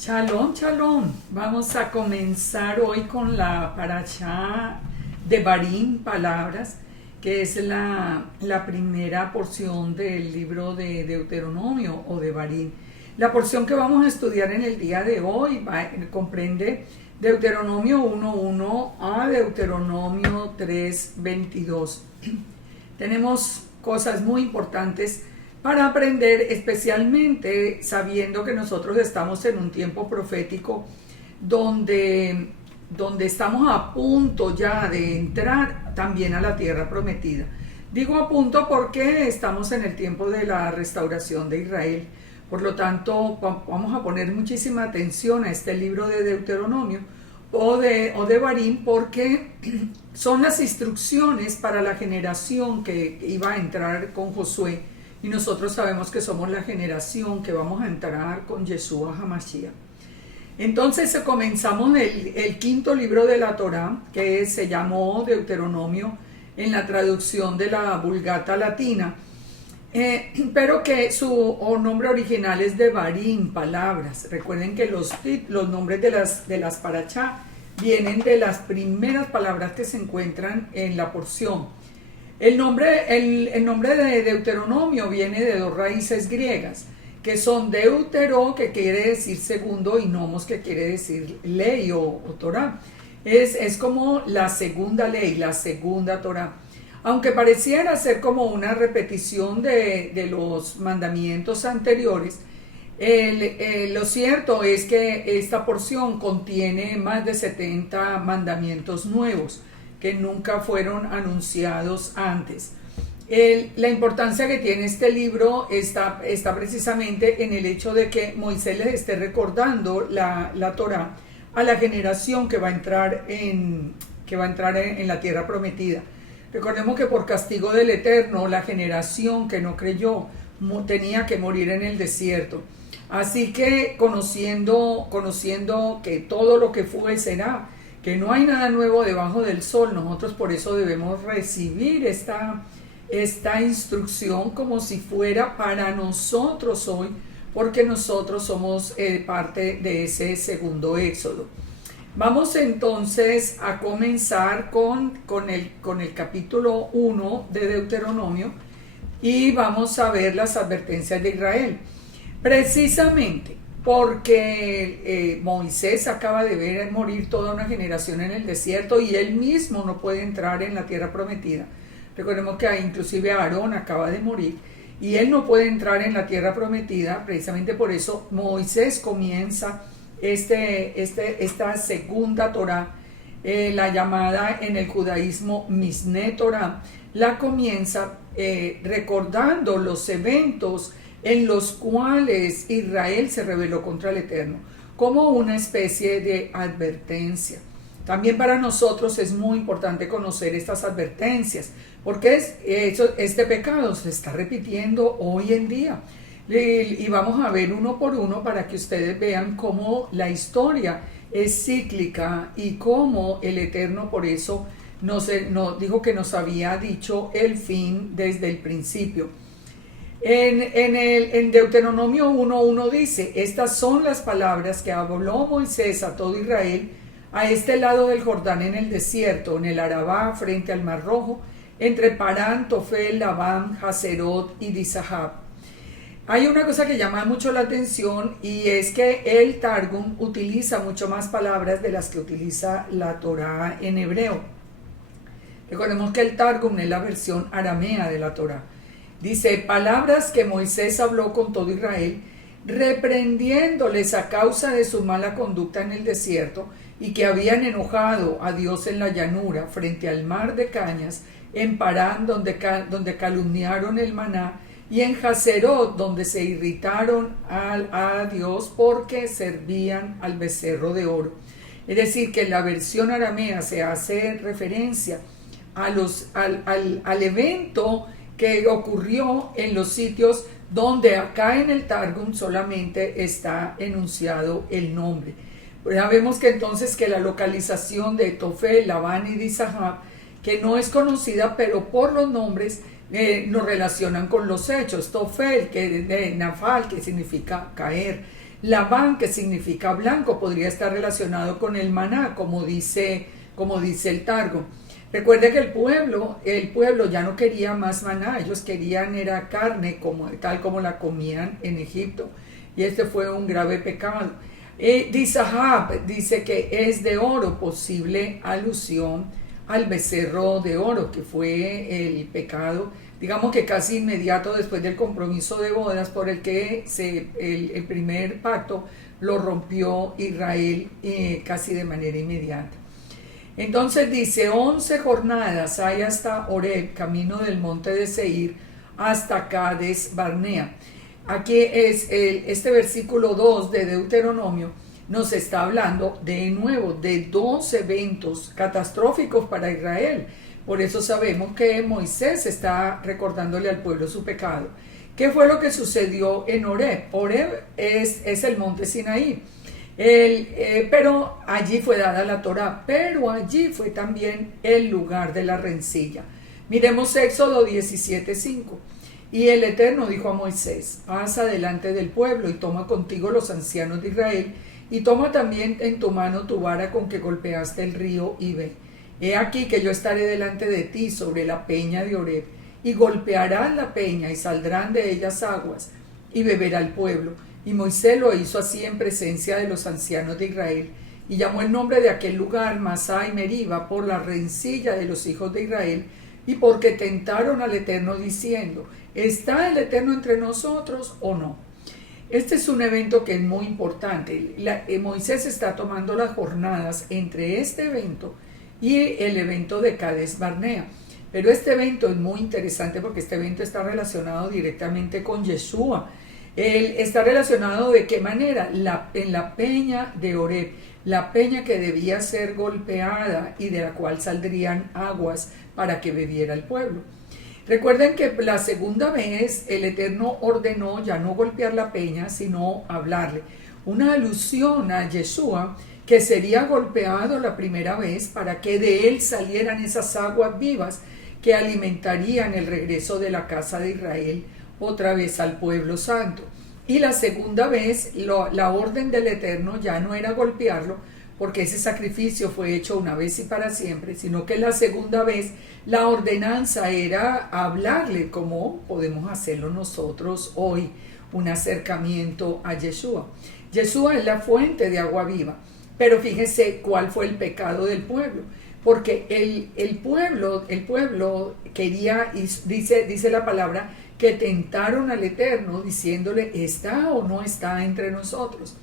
Shalom, shalom. Vamos a comenzar hoy con la parashá de Barim, palabras, que es la primera porción del libro de Deuteronomio o de Barim. La porción que vamos a estudiar en el día de hoy comprende Deuteronomio 1:1 a Deuteronomio 3:22. Tenemos cosas muy importantes para aprender, especialmente sabiendo que nosotros estamos en un tiempo profético donde estamos a punto ya de entrar también a la tierra prometida. Digo a punto porque estamos en el tiempo de la restauración de Israel. Por lo tanto, vamos a poner muchísima atención a este libro de Deuteronomio o de Barim, porque son las instrucciones para la generación que iba a entrar con Josué. Y nosotros sabemos que somos la generación que vamos a entrar con Yeshua HaMashiach. Entonces comenzamos el quinto libro de la Torá, que se llamó Deuteronomio en la traducción de la Vulgata Latina, pero que su nombre original es de Barim, palabras. Recuerden que los nombres de las parashá vienen de las primeras palabras que se encuentran en la porción. El nombre de Deuteronomio viene de dos raíces griegas, que son deutero, que quiere decir segundo, y nomos, que quiere decir ley o Torah. Es como la segunda ley, la segunda Torah. Aunque pareciera ser como una repetición de los mandamientos anteriores, lo cierto es que esta porción contiene más de 70 mandamientos nuevos que nunca fueron anunciados antes. La importancia que tiene este libro está precisamente en el hecho de que Moisés les esté recordando la Torá a la generación que va a entrar en la tierra prometida. Recordemos que por castigo del Eterno, la generación que no creyó tenía que morir en el desierto. Así que conociendo que todo lo que fue será, que no hay nada nuevo debajo del sol, nosotros por eso debemos recibir esta instrucción como si fuera para nosotros hoy, porque nosotros somos parte de ese segundo éxodo. Vamos entonces a comenzar con el capítulo 1 de Deuteronomio y vamos a ver las advertencias de Israel. Precisamente porque Moisés acaba de ver morir toda una generación en el desierto y él mismo no puede entrar en la tierra prometida. Recordemos que inclusive Aarón acaba de morir y él no puede entrar en la tierra prometida. Precisamente por eso Moisés comienza esta segunda Torá, la llamada en el judaísmo Misné Torá. La comienza recordando los eventos en los cuales Israel se rebeló contra el Eterno, como una especie de advertencia. También para nosotros es muy importante conocer estas advertencias, porque este pecado se está repitiendo hoy en día. Y vamos a ver uno por uno para que ustedes vean cómo la historia es cíclica y cómo el Eterno por eso nos dijo que nos había dicho el fin desde el principio. En Deuteronomio 1:1 dice: estas son las palabras que habló Moisés a todo Israel a este lado del Jordán en el desierto, en el Arabá, frente al Mar Rojo, entre Parán, Tofel, Labán, Hazerot y Dizahab. Hay una cosa que llama mucho la atención y es que el Targum utiliza mucho más palabras de las que utiliza la Torá en hebreo. Recordemos que el Targum es la versión aramea de la Torá. Dice: palabras que Moisés habló con todo Israel, reprendiéndoles a causa de su mala conducta en el desierto y que habían enojado a Dios en la llanura, frente al mar de cañas, en Parán, donde calumniaron el maná, y en Hazerot, donde se irritaron a Dios porque servían al becerro de oro. Es decir, que en la versión aramea se hace referencia al evento que ocurrió en los sitios donde acá en el Targum solamente está enunciado el nombre. Ya vemos que entonces que la localización de Tofel, Labán y Dizahab, que no es conocida, pero por los nombres nos relacionan con los hechos. Tofel, que de Nafal, que significa caer. Labán, que significa blanco, podría estar relacionado con el maná, como dice el Targum. Recuerde que el pueblo ya no quería más maná, ellos querían era carne tal como la comían en Egipto, y este fue un grave pecado. Dizahab dice que es de oro, posible alusión al becerro de oro, que fue el pecado, digamos que casi inmediato después del compromiso de bodas, por el que el primer pacto lo rompió Israel casi de manera inmediata. Entonces dice, 11 jornadas hay hasta Horeb, camino del monte de Seir, hasta Cades Barnea. Aquí es este versículo 2 de Deuteronomio, nos está hablando de nuevo de 2 eventos catastróficos para Israel. Por eso sabemos que Moisés está recordándole al pueblo su pecado. ¿Qué fue lo que sucedió en Horeb? Horeb es el monte Sinaí. Pero allí fue dada la Torá, pero allí fue también el lugar de la rencilla. Miremos Éxodo 17:5. Y el Eterno dijo a Moisés, pasa delante del pueblo y toma contigo los ancianos de Israel, y toma también en tu mano tu vara con que golpeaste el río, y ve. He aquí que yo estaré delante de ti sobre la peña de Horeb, y golpearán la peña, y saldrán de ellas aguas, y beberá el pueblo. Y Moisés lo hizo así en presencia de los ancianos de Israel, y llamó el nombre de aquel lugar Masá y Meriba por la rencilla de los hijos de Israel, y porque tentaron al Eterno diciendo, ¿está el Eterno entre nosotros o no? Este es un evento que es muy importante. Moisés está tomando las jornadas entre este evento y el evento de Cades Barnea. Pero este evento es muy interesante porque este evento está relacionado directamente con Yeshua. Él está relacionado ¿de qué manera? En la peña de Horeb, la peña que debía ser golpeada y de la cual saldrían aguas para que bebiera el pueblo. Recuerden que la segunda vez el Eterno ordenó ya no golpear la peña, sino hablarle. Una alusión a Yeshua, que sería golpeado la primera vez para que de él salieran esas aguas vivas que alimentarían el regreso de la casa de Israel otra vez al pueblo santo. Y la segunda vez la orden del Eterno ya no era golpearlo, porque ese sacrificio fue hecho una vez y para siempre, sino que la segunda vez la ordenanza era hablarle como podemos hacerlo nosotros hoy, un acercamiento a Yeshua. Yeshua es la fuente de agua viva, pero fíjese cuál fue el pecado del pueblo, porque el pueblo quería, y dice la palabra, que tentaron al Eterno diciéndole, ¿está o no está entre nosotros?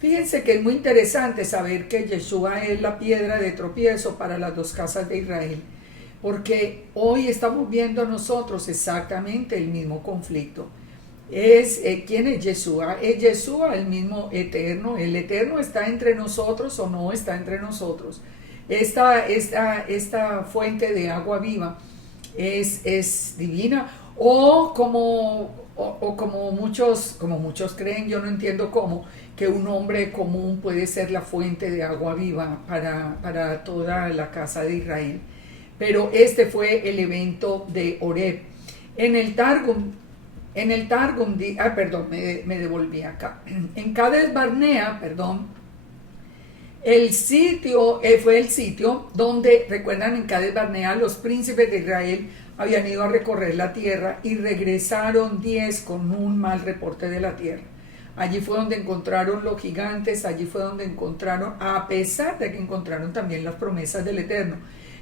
Fíjense que es muy interesante saber que Yeshua es la piedra de tropiezo para las dos casas de Israel, porque hoy estamos viendo nosotros exactamente el mismo conflicto. ¿Quién es Yeshua? Es Yeshua el mismo Eterno. ¿El Eterno está entre nosotros o no está entre nosotros? Esta fuente de agua viva es divina, o como muchos creen, yo no entiendo cómo, que un hombre común puede ser la fuente de agua viva para toda la casa de Israel. Pero este fue el evento de Horeb. En el Targum, me devolví acá. En Cades Barnea, el sitio fue el sitio donde, recuerdan, en Cades Barnea los príncipes de Israel habían ido a recorrer la tierra y regresaron 10 con un mal reporte de la tierra. Allí fue donde encontraron los gigantes, allí fue donde encontraron, a pesar de que encontraron también las promesas del Eterno,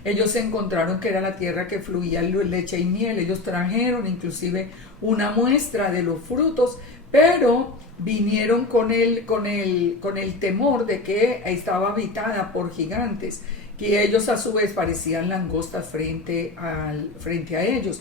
ellos encontraron que era la tierra que fluía leche y miel. Ellos trajeron inclusive una muestra de los frutos, pero vinieron con el temor de que estaba habitada por gigantes, que ellos a su vez parecían langostas frente a ellos.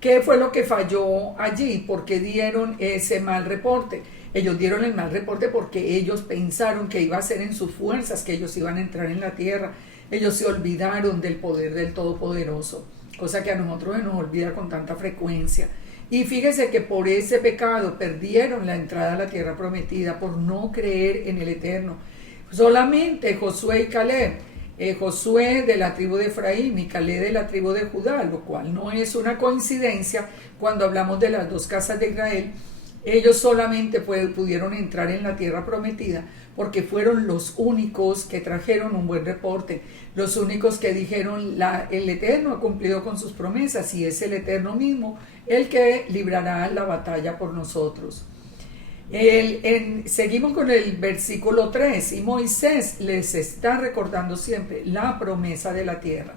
¿Qué fue lo que falló allí? ¿Por qué dieron ese mal reporte? Ellos dieron el mal reporte porque ellos pensaron que iba a ser en sus fuerzas que ellos iban a entrar en la tierra. Ellos se olvidaron del poder del Todopoderoso, cosa que a nosotros se nos olvida con tanta frecuencia. Y fíjese que por ese pecado perdieron la entrada a la tierra prometida, por no creer en el Eterno. Solamente Josué y Caleb, Josué de la tribu de Efraín y Caleb de la tribu de Judá, lo cual no es una coincidencia cuando hablamos de las dos casas de Israel, Ellos solamente pudieron entrar en la tierra prometida porque fueron los únicos que trajeron un buen reporte, los únicos que dijeron, el Eterno ha cumplido con sus promesas y es el Eterno mismo el que librará la batalla por nosotros. Seguimos con el versículo 3, y Moisés les está recordando siempre la promesa de la tierra.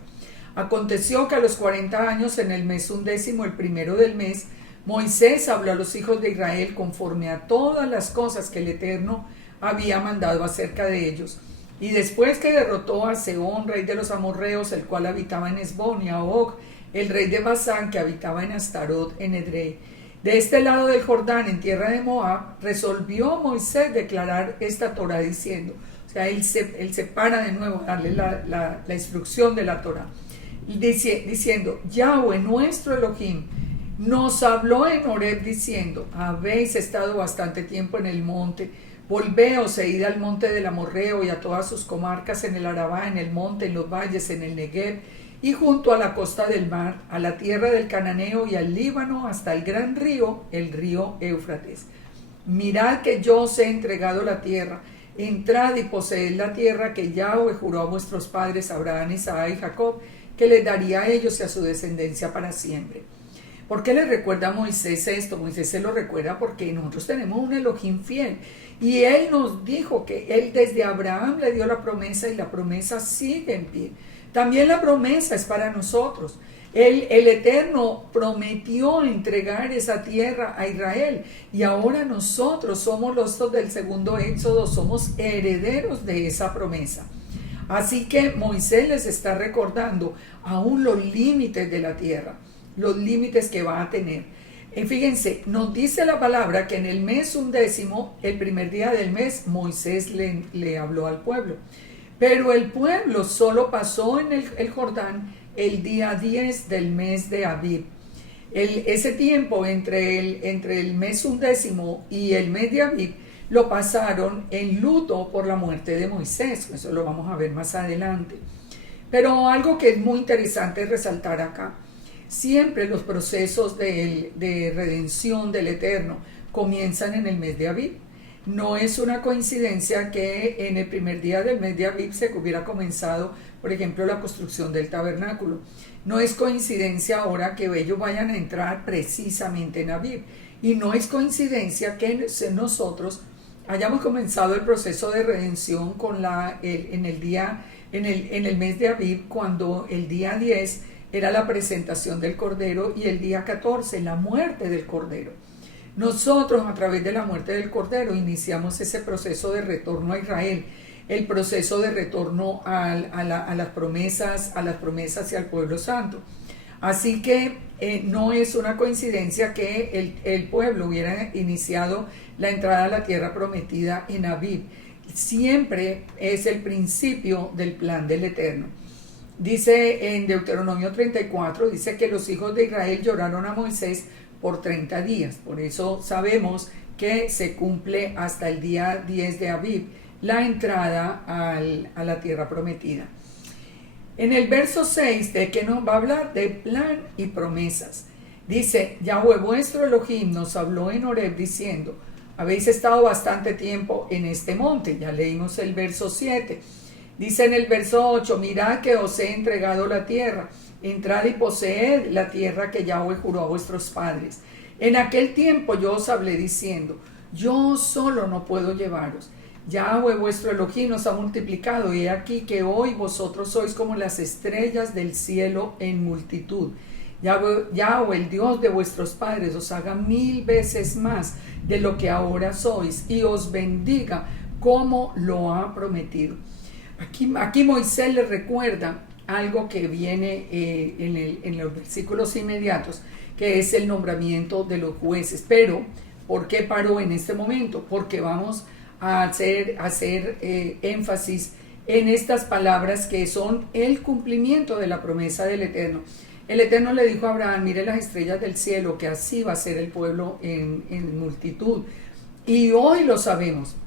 Aconteció que a los 40 años, en el mes 11, el primero del mes, Moisés habló a los hijos de Israel conforme a todas las cosas que el Eterno había mandado acerca de ellos. Y después que derrotó a Sehón, rey de los amorreos, el cual habitaba en Hesbón, y a Og, el rey de Basán, que habitaba en Astarot, en Edrei, de este lado del Jordán, en tierra de Moab, resolvió Moisés declarar esta Torá diciendo, o sea, él se para de nuevo a darle la instrucción de la Torá, diciendo, Yahweh nuestro Elohim nos habló en Horeb diciendo, habéis estado bastante tiempo en el monte, volveos e id al monte del Amorreo y a todas sus comarcas en el Arabá, en el monte, en los valles, en el Negev, y junto a la costa del mar, a la tierra del Cananeo y al Líbano, hasta el gran río, el río Éufrates. Mirad que yo os he entregado la tierra, entrad y poseed la tierra que Yahweh juró a vuestros padres, Abraham, Isaac y Jacob, que les daría a ellos y a su descendencia para siempre. ¿Por qué le recuerda a Moisés esto? Moisés se lo recuerda porque nosotros tenemos un Elohim fiel. Y él nos dijo que él desde Abraham le dio la promesa y la promesa sigue en pie. También la promesa es para nosotros. El Eterno prometió entregar esa tierra a Israel y ahora nosotros somos los del segundo éxodo, somos herederos de esa promesa. Así que Moisés les está recordando aún los límites de la tierra, los límites que va a tener. Fíjense, nos dice la palabra que en el mes 11, el primer día del mes, Moisés le habló al pueblo. Pero el pueblo solo pasó en el Jordán el día 10 del mes de Abib. Ese tiempo entre el mes 11 y el mes de Abib lo pasaron en luto por la muerte de Moisés. Eso lo vamos a ver más adelante. Pero algo que es muy interesante resaltar acá. Siempre los procesos de redención del Eterno comienzan en el mes de Abib. No es una coincidencia que en el primer día del mes de Abib se hubiera comenzado, por ejemplo, la construcción del tabernáculo. No es coincidencia ahora que ellos vayan a entrar precisamente en Abib. Y no es coincidencia que nosotros hayamos comenzado el proceso de redención en el mes de Abib, cuando el día 10 era la presentación del Cordero y el día 14 la muerte del Cordero. Nosotros, a través de la muerte del Cordero, iniciamos ese proceso de retorno a Israel, el proceso de retorno a las promesas y al pueblo santo. Así que no es una coincidencia que el pueblo hubiera iniciado la entrada a la tierra prometida en Abib. Siempre es el principio del plan del Eterno. Dice en Deuteronomio 34, dice que los hijos de Israel lloraron a Moisés por 30 días. Por eso sabemos que se cumple hasta el día 10 de Abib la entrada a la tierra prometida. En el verso 6, ¿de qué nos va a hablar? De plan y promesas. Dice, Yahweh vuestro Elohim nos habló en Horeb diciendo, habéis estado bastante tiempo en este monte. Ya leímos el verso 7. Dice en el verso 8, mirad que os he entregado la tierra, entrad y poseed la tierra que Yahweh juró a vuestros padres. En aquel tiempo yo os hablé diciendo, yo solo no puedo llevaros. Yahweh vuestro Elohim os ha multiplicado, y he aquí que hoy vosotros sois como las estrellas del cielo en multitud. Yahweh, el Dios de vuestros padres, os haga 1000 veces más de lo que ahora sois, y os bendiga como lo ha prometido. Aquí Moisés le recuerda algo que viene en los versículos inmediatos, que es el nombramiento de los jueces. Pero, ¿por qué paró en este momento? Porque vamos a hacer énfasis en estas palabras que son el cumplimiento de la promesa del Eterno. El Eterno le dijo a Abraham, mire las estrellas del cielo, que así va a ser el pueblo en multitud. Y hoy lo sabemos,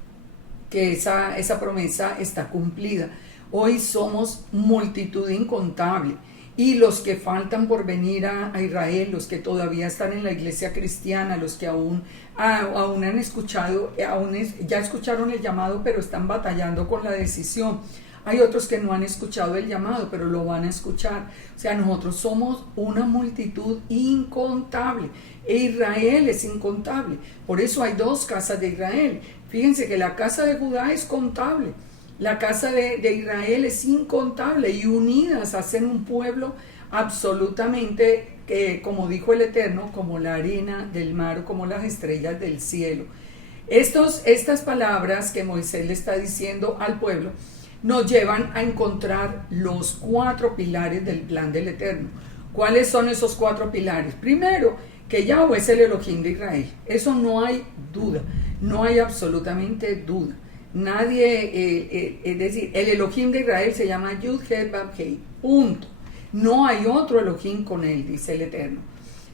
que esa promesa está cumplida. Hoy somos multitud incontable. y los que faltan por venir a Israel, los que todavía están en la iglesia cristiana, los que aún han escuchado, ya escucharon el llamado, pero están batallando con la decisión. Hay otros que no han escuchado el llamado, pero lo van a escuchar. O sea, nosotros somos una multitud incontable. E Israel es incontable. Por eso hay dos casas de Israel. Fíjense que la casa de Judá es contable. La casa de Israel es incontable y unidas hacen un pueblo absolutamente, como dijo el Eterno, como la arena del mar o como las estrellas del cielo. Estas palabras que Moisés le está diciendo al pueblo nos llevan a encontrar los 4 pilares del plan del Eterno. ¿Cuáles son esos 4 pilares? Primero, que Yahweh es el Elohim de Israel. Eso no hay duda, no hay absolutamente duda. Nadie, es decir, el Elohim de Israel se llama Yud-Heh-Vav-Heh, punto. No hay otro Elohim con él, dice el Eterno.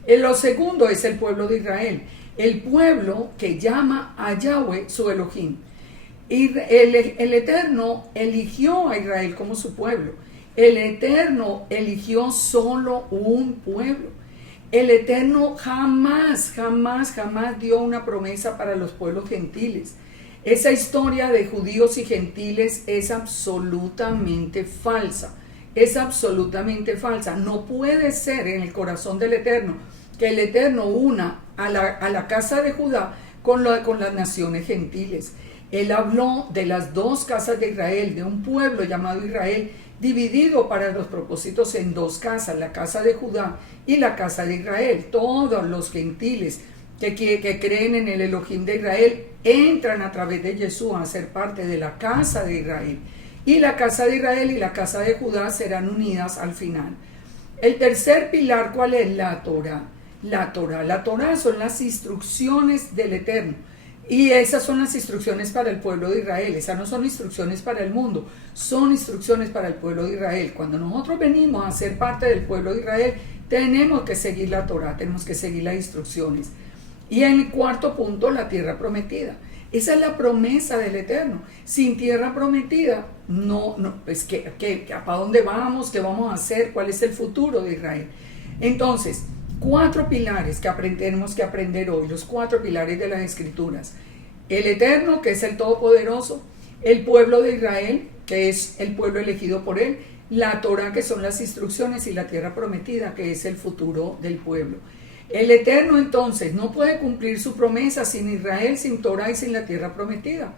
Lo segundo es el pueblo de Israel, el pueblo que llama a Yahweh su Elohim. Y el Eterno eligió a Israel como su pueblo. El Eterno eligió solo un pueblo. El Eterno jamás dio una promesa para los pueblos gentiles. Esa historia de judíos y gentiles es absolutamente falsa. Es absolutamente falsa. No puede ser en el corazón del Eterno que el Eterno una a la casa de Judá con las naciones gentiles. Él habló de las 2 casas de Israel, de un pueblo llamado Israel, dividido para los propósitos en 2 casas, la casa de Judá y la casa de Israel. Todos los gentiles que creen en el Elohim de Israel entran a través de Yeshua a ser parte de la casa de Israel. Y la casa de Israel y la casa de Judá serán unidas al final. El tercer pilar, ¿cuál es? La Torah. La Torah son las instrucciones del Eterno. Y esas son las instrucciones para el pueblo de Israel. Esas no son instrucciones para el mundo, son instrucciones para el pueblo de Israel. Cuando nosotros venimos a ser parte del pueblo de Israel, tenemos que seguir la Torah, tenemos que seguir las instrucciones. Y en el cuarto punto, la tierra prometida. Esa es la promesa del Eterno. Sin tierra prometida, pues ¿para dónde vamos? ¿Qué vamos a hacer? ¿Cuál es el futuro de Israel? Entonces, 4 pilares que tenemos que aprender hoy, los 4 pilares de las Escrituras. El Eterno, que es el Todopoderoso, el pueblo de Israel, que es el pueblo elegido por él, la Torah, que son las instrucciones, y la tierra prometida, que es el futuro del pueblo. El Eterno entonces no puede cumplir su promesa sin Israel, sin Torah y sin la tierra prometida.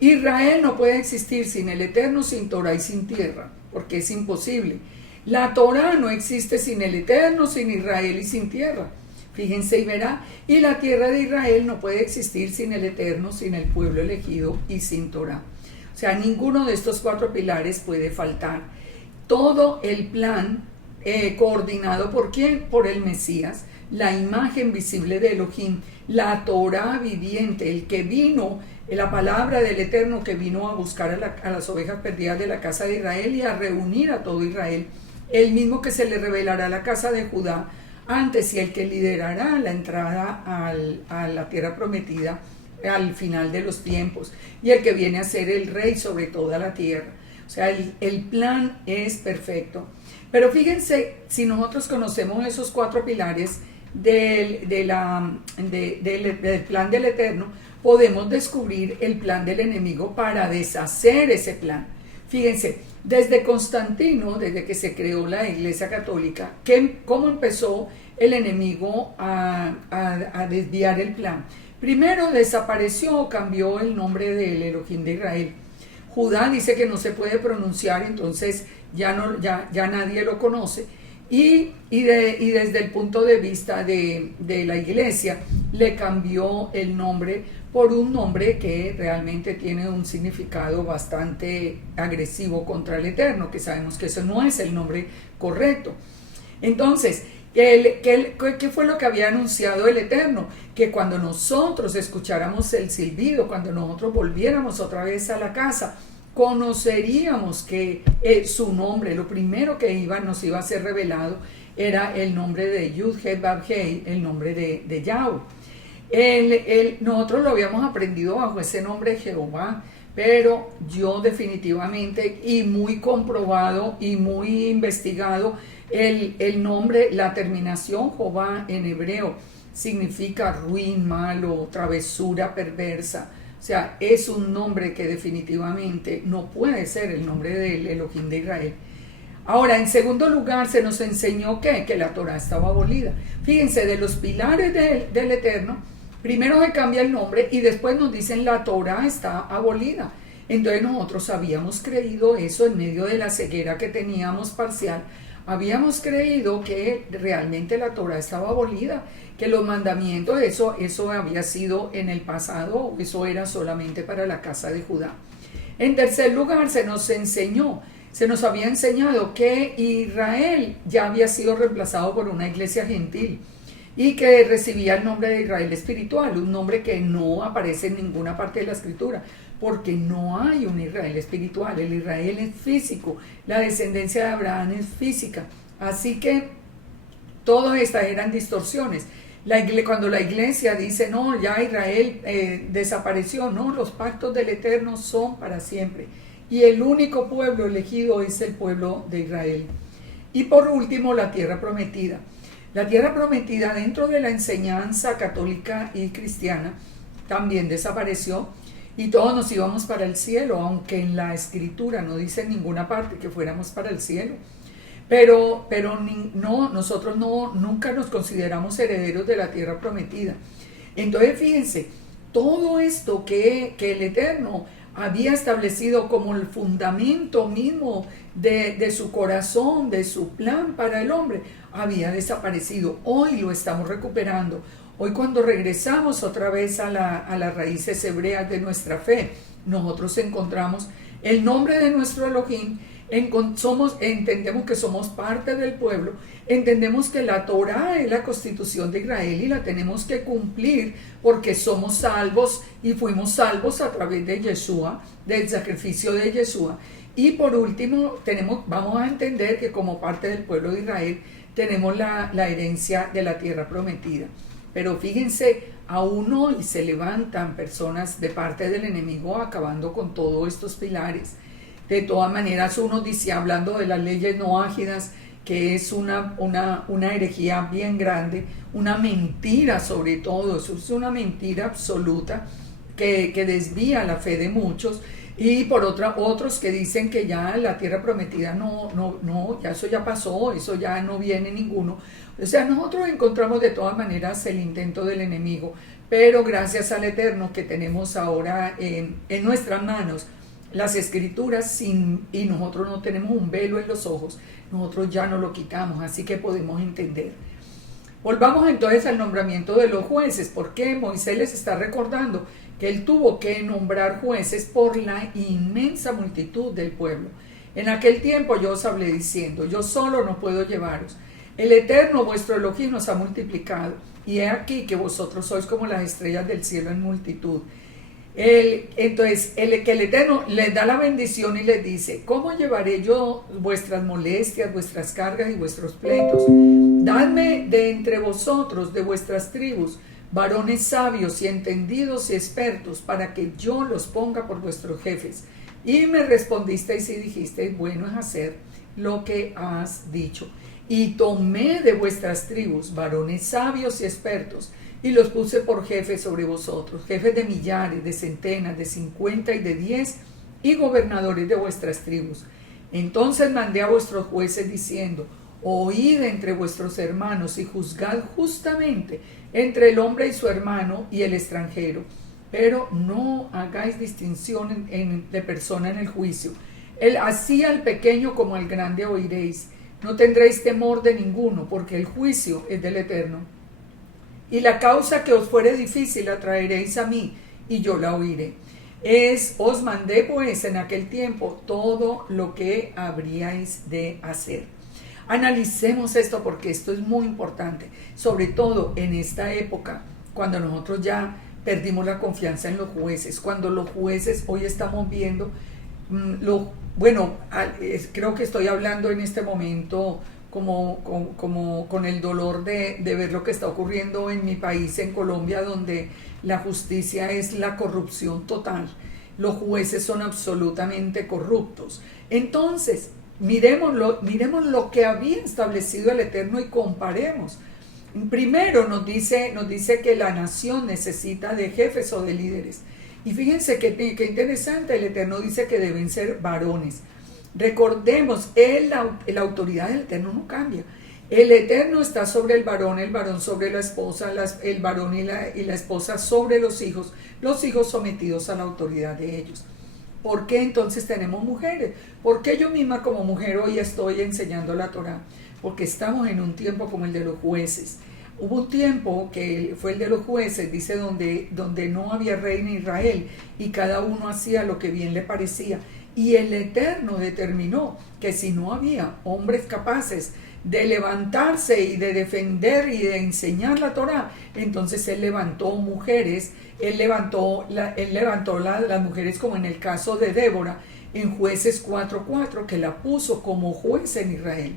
Israel no puede existir sin el Eterno, sin Torah y sin tierra, porque es imposible. La Torah no existe sin el Eterno, sin Israel y sin tierra. Fíjense y verá. Y la tierra de Israel no puede existir sin el Eterno, sin el pueblo elegido y sin Torah. O sea, ninguno de estos 4 pilares puede faltar. Todo el plan coordinado ¿por quién? Por el Mesías, la imagen visible de Elohim, la Torah viviente, el que vino, la palabra del Eterno que vino a buscar a las ovejas perdidas de la casa de Israel y a reunir a todo Israel, el mismo que se le revelará a la casa de Judá antes y el que liderará la entrada a la tierra prometida al final de los tiempos y el que viene a ser el rey sobre toda la tierra. O sea, el plan es perfecto. Pero fíjense, si nosotros conocemos esos 4 pilares del plan del Eterno, podemos descubrir el plan del enemigo para deshacer ese plan. Fíjense, desde Constantino, desde que se creó la Iglesia Católica, ¿cómo empezó el enemigo a desviar el plan? Primero desapareció, cambió el nombre del Elohim de Israel. Judá dice que no se puede pronunciar, entonces ya nadie lo conoce. Y desde el punto de vista de la iglesia, le cambió el nombre por un nombre que realmente tiene un significado bastante agresivo contra el Eterno, que sabemos que eso no es el nombre correcto. Entonces, ¿qué fue lo que había anunciado el Eterno? Que cuando nosotros escucháramos el silbido, cuando nosotros volviéramos otra vez a la casa, conoceríamos que su nombre, lo primero que nos iba a ser revelado, era el nombre de Yud-Heh-Vav-Heh, el nombre de Yahweh. Nosotros lo habíamos aprendido bajo ese nombre Jehová, pero yo definitivamente, y muy comprobado y muy investigado, El nombre, la terminación Jehová en hebreo significa ruin, malo, travesura perversa. O sea, es un nombre que definitivamente no puede ser el nombre del Elohim de Israel. Ahora, en segundo lugar, se nos enseñó que la Torah estaba abolida. Fíjense, de los pilares del Eterno, primero se cambia el nombre y después nos dicen la Torah está abolida. Entonces nosotros habíamos creído eso en medio de la ceguera que teníamos parcial. Habíamos creído que realmente la Torah estaba abolida, que los mandamientos, eso había sido en el pasado, eso era solamente para la casa de Judá. En tercer lugar, se nos había enseñado que Israel ya había sido reemplazado por una iglesia gentil y que recibía el nombre de Israel espiritual, un nombre que no aparece en ninguna parte de la escritura, porque no hay un Israel espiritual, el Israel es físico, la descendencia de Abraham es física, así que todas estas eran distorsiones. Cuando la iglesia dice, no, ya Israel desapareció, no, los pactos del Eterno son para siempre, y el único pueblo elegido es el pueblo de Israel. Y por último, la tierra prometida. La tierra prometida, dentro de la enseñanza católica y cristiana, también desapareció y todos nos íbamos para el cielo, aunque en la escritura no dice en ninguna parte que fuéramos para el cielo. Pero nosotros nunca nos consideramos herederos de la tierra prometida. Entonces, fíjense, todo esto que el Eterno había establecido como el fundamento mismo de su corazón, de su plan para el hombre, había desaparecido. Hoy lo estamos recuperando. Hoy, cuando regresamos otra vez a las raíces hebreas de nuestra fe, nosotros encontramos el nombre de nuestro Elohim, entendemos que somos parte del pueblo, entendemos que la Torah es la constitución de Israel y la tenemos que cumplir porque somos salvos y fuimos salvos a través de Yeshua, del sacrificio de Yeshua. Y por último, vamos a entender que como parte del pueblo de Israel tenemos la herencia de la tierra prometida. Pero fíjense, aún hoy se levantan personas de parte del enemigo acabando con todos estos pilares. De todas maneras, uno dice, hablando de las leyes noágidas, que es una herejía bien grande, una mentira sobre todo, eso es una mentira absoluta que desvía la fe de muchos. Y por otros que dicen que ya la tierra prometida ya eso ya pasó, eso ya no viene ninguno. O sea, nosotros encontramos de todas maneras el intento del enemigo, pero gracias al Eterno que tenemos ahora en nuestras manos las escrituras y nosotros no tenemos un velo en los ojos, nosotros ya no lo quitamos, así que podemos entender. Volvamos entonces al nombramiento de los jueces, porque Moisés les está recordando que él tuvo que nombrar jueces por la inmensa multitud del pueblo. En aquel tiempo yo os hablé diciendo, yo solo no puedo llevaros. El Eterno vuestro Elohim nos ha multiplicado, y he aquí que vosotros sois como las estrellas del cielo en multitud. Entonces, el Eterno les da la bendición y les dice, ¿cómo llevaré yo vuestras molestias, vuestras cargas y vuestros pleitos? Dadme de entre vosotros, de vuestras tribus, varones sabios y entendidos y expertos, para que yo los ponga por vuestros jefes. Y me respondisteis y dijisteis, bueno es hacer lo que has dicho. Y tomé de vuestras tribus varones sabios y expertos, y los puse por jefes sobre vosotros, jefes de millares, de centenas, de 50 y de 10, y gobernadores de vuestras tribus. Entonces mandé a vuestros jueces diciendo, oíd entre vuestros hermanos y juzgad justamente entre el hombre y su hermano y el extranjero, pero no hagáis distinción de persona en el juicio. Así al pequeño como al grande oiréis. No tendréis temor de ninguno, porque el juicio es del Eterno. Y la causa que os fuere difícil la traeréis a mí, y yo la oiré. Os mandé pues en aquel tiempo todo lo que habríais de hacer. Analicemos esto porque esto es muy importante, sobre todo en esta época, cuando nosotros ya perdimos la confianza en los jueces, cuando los jueces hoy estamos viendo, creo que estoy hablando en este momento como con el dolor de ver lo que está ocurriendo en mi país, en Colombia, donde la justicia es la corrupción total. Los jueces son absolutamente corruptos. Entonces, miremos lo que había establecido el Eterno y comparemos. Primero nos dice que la nación necesita de jefes o de líderes. Y fíjense qué interesante, el Eterno dice que deben ser varones. Recordemos, la autoridad del Eterno no cambia. El Eterno está sobre el varón sobre la esposa, el varón y la esposa sobre los hijos sometidos a la autoridad de ellos. ¿Por qué entonces tenemos mujeres? ¿Por qué yo misma como mujer hoy estoy enseñando la Torá? Porque estamos en un tiempo como el de los jueces. Hubo un tiempo que fue el de los jueces, dice, donde no había rey en Israel y cada uno hacía lo que bien le parecía. Y el Eterno determinó que si no había hombres capaces de levantarse y de defender y de enseñar la Torá, entonces él levantó mujeres, él levantó las mujeres, como en el caso de Débora en Jueces 4:4, que la puso como juez en Israel.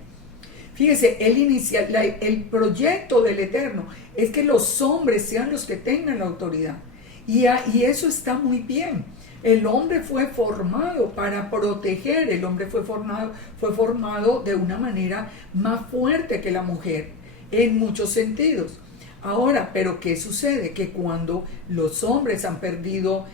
Fíjese, el proyecto del Eterno es que los hombres sean los que tengan la autoridad, y eso está muy bien. El hombre fue formado para proteger, el hombre fue formado de una manera más fuerte que la mujer, en muchos sentidos. Ahora, ¿pero qué sucede? Que cuando los hombres han perdido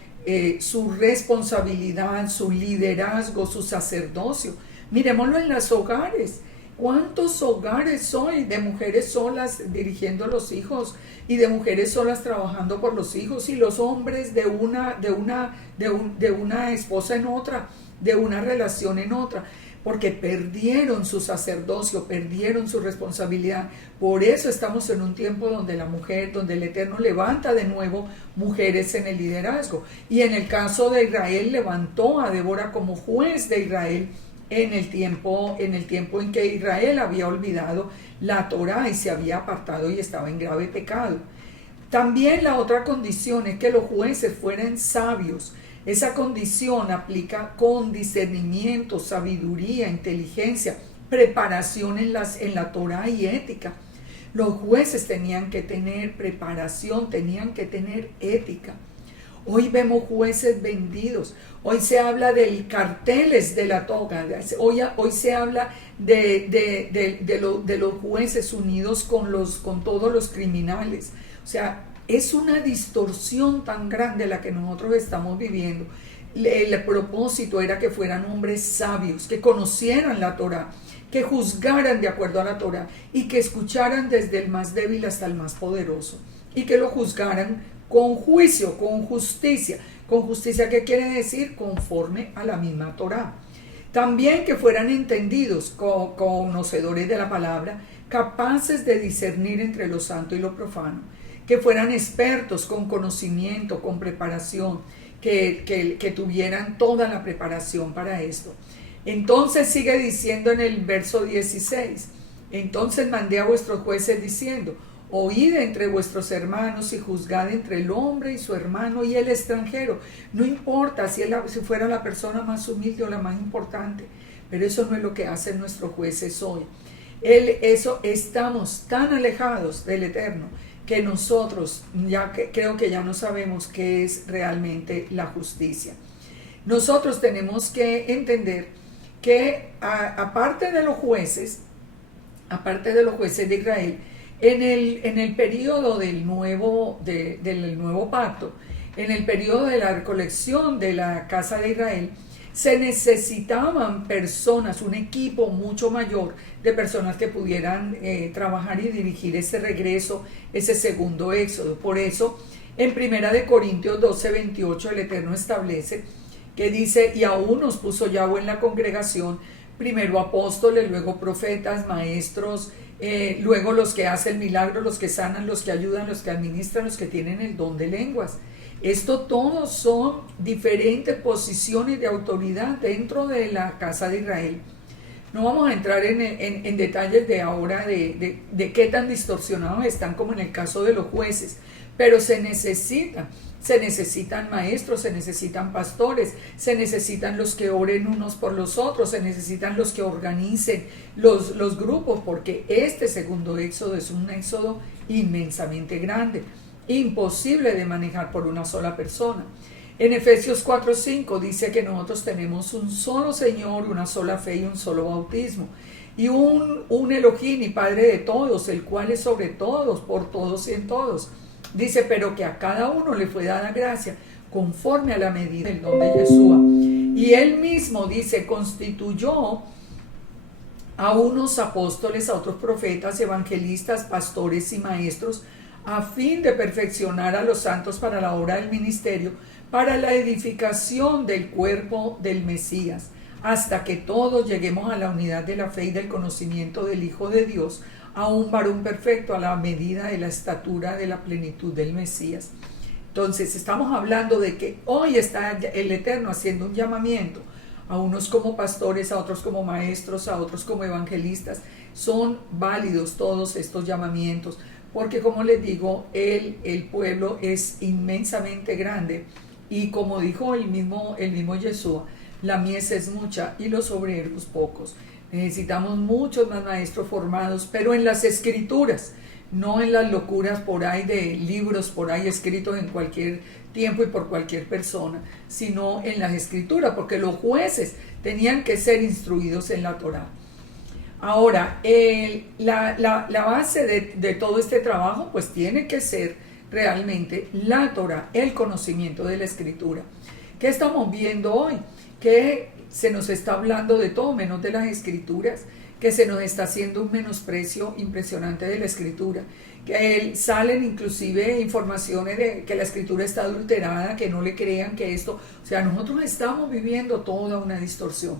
su responsabilidad, su liderazgo, su sacerdocio, miremoslo en los hogares. ¿Cuántos hogares hoy de mujeres solas dirigiendo a los hijos y de mujeres solas trabajando por los hijos, y los hombres de una esposa en otra, de una relación en otra? Porque perdieron su sacerdocio, perdieron su responsabilidad. Por eso estamos en un tiempo donde donde el Eterno levanta de nuevo mujeres en el liderazgo. Y en el caso de Israel, levantó a Débora como juez de Israel en el tiempo en que Israel había olvidado la Torá y se había apartado y estaba en grave pecado. También la otra condición es que los jueces fueran sabios. Esa condición aplica con discernimiento, sabiduría, inteligencia, preparación en la Torá y ética. Los jueces tenían que tener preparación, tenían que tener ética. Hoy vemos jueces vendidos. Hoy se habla de carteles de la toga. Hoy se habla de los jueces unidos con todos los criminales. O sea, es una distorsión tan grande la que nosotros estamos viviendo. El propósito era que fueran hombres sabios, que conocieran la Torá, que juzgaran de acuerdo a la Torá y que escucharan desde el más débil hasta el más poderoso, y que lo juzgaran con juicio, con justicia. ¿Con justicia qué quiere decir? Conforme a la misma Torá. También que fueran entendidos, conocedores de la palabra, capaces de discernir entre lo santo y lo profano. Que fueran expertos, con conocimiento, con preparación, que tuvieran toda la preparación para esto. Entonces sigue diciendo en el verso 16, entonces mandé a vuestros jueces diciendo, oíd entre vuestros hermanos y juzgad entre el hombre y su hermano y el extranjero. No importa si fuera la persona más humilde o la más importante, pero eso no es lo que hacen nuestros jueces hoy. Estamos tan alejados del Eterno que nosotros creo que ya no sabemos qué es realmente la justicia. Nosotros tenemos que entender que aparte de los jueces de Israel, en el periodo del nuevo pacto, en el periodo de la recolección de la casa de Israel, se necesitaban personas, un equipo mucho mayor de personas que pudieran trabajar y dirigir ese regreso, ese segundo éxodo. Por eso, en 1 Corintios 12:28, el Eterno establece que dice, y aún nos puso Yahweh en la congregación, primero apóstoles, luego profetas, maestros, luego los que hacen milagros, los que sanan, los que ayudan, los que administran, los que tienen el don de lenguas. Esto todos son diferentes posiciones de autoridad dentro de la casa de Israel. No vamos a entrar en detalles de ahora de qué tan distorsionados están como en el caso de los jueces, pero se necesitan maestros, se necesitan pastores, se necesitan los que oren unos por los otros, se necesitan los que organicen los grupos, porque este segundo éxodo es un éxodo inmensamente grande, imposible de manejar por una sola persona. En Efesios 4:5 dice que nosotros tenemos un solo Señor, una sola fe y un solo bautismo. Y un Elohim y Padre de todos, el cual es sobre todos, por todos y en todos. Dice, pero que a cada uno le fue dada gracia, conforme a la medida del don de Yeshua. Y él mismo, dice, constituyó a unos apóstoles, a otros profetas, evangelistas, pastores y maestros, a fin de perfeccionar a los santos para la obra del ministerio, para la edificación del cuerpo del Mesías, hasta que todos lleguemos a la unidad de la fe y del conocimiento del Hijo de Dios, a un varón perfecto, a la medida de la estatura de la plenitud del Mesías. Entonces estamos hablando de que hoy está el Eterno haciendo un llamamiento a unos como pastores, a otros como maestros, a otros como evangelistas. Son válidos todos estos llamamientos, porque como les digo, el pueblo es inmensamente grande, y como dijo el mismo Yeshua, la mies es mucha y los obreros pocos. Necesitamos muchos más maestros formados, pero en las escrituras, no en las locuras por ahí de libros por ahí escritos en cualquier tiempo y por cualquier persona, sino en las escrituras, porque los jueces tenían que ser instruidos en la Torá. Ahora, la base de todo este trabajo pues tiene que ser realmente la Torá, el conocimiento de la escritura. ¿Qué estamos viendo hoy? Que se nos está hablando de todo menos de las escrituras, que se nos está haciendo un menosprecio impresionante de la escritura, que salen inclusive informaciones de que la escritura está adulterada, que no le crean que esto, o sea, nosotros estamos viviendo toda una distorsión.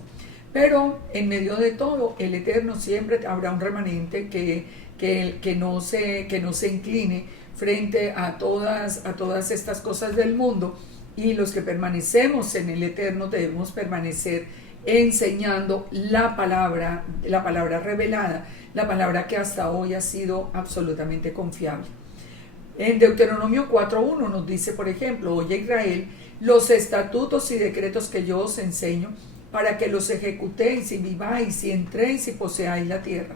Pero en medio de todo, el Eterno siempre habrá un remanente que no se incline frente a todas estas cosas del mundo, y los que permanecemos en el Eterno debemos permanecer enseñando la palabra revelada, la palabra que hasta hoy ha sido absolutamente confiable. En Deuteronomio 4:1 nos dice, por ejemplo, oye Israel, los estatutos y decretos que yo os enseño, para que los ejecutéis y viváis y entréis y poseáis la tierra.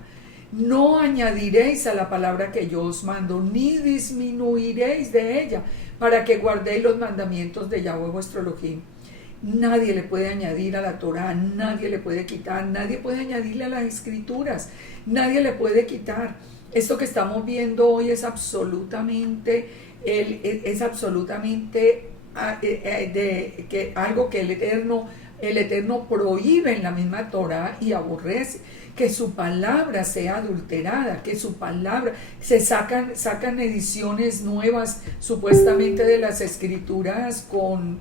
No añadiréis a la palabra que yo os mando, ni disminuiréis de ella, para que guardéis los mandamientos de Yahweh vuestro Elohim. Nadie le puede añadir a la Torá, nadie le puede quitar, nadie puede añadirle a las escrituras, nadie le puede quitar. Esto que estamos viendo hoy es absolutamente algo que el Eterno prohíbe en la misma Torá y aborrece, que su palabra sea adulterada, que su palabra, se sacan ediciones nuevas supuestamente de las escrituras con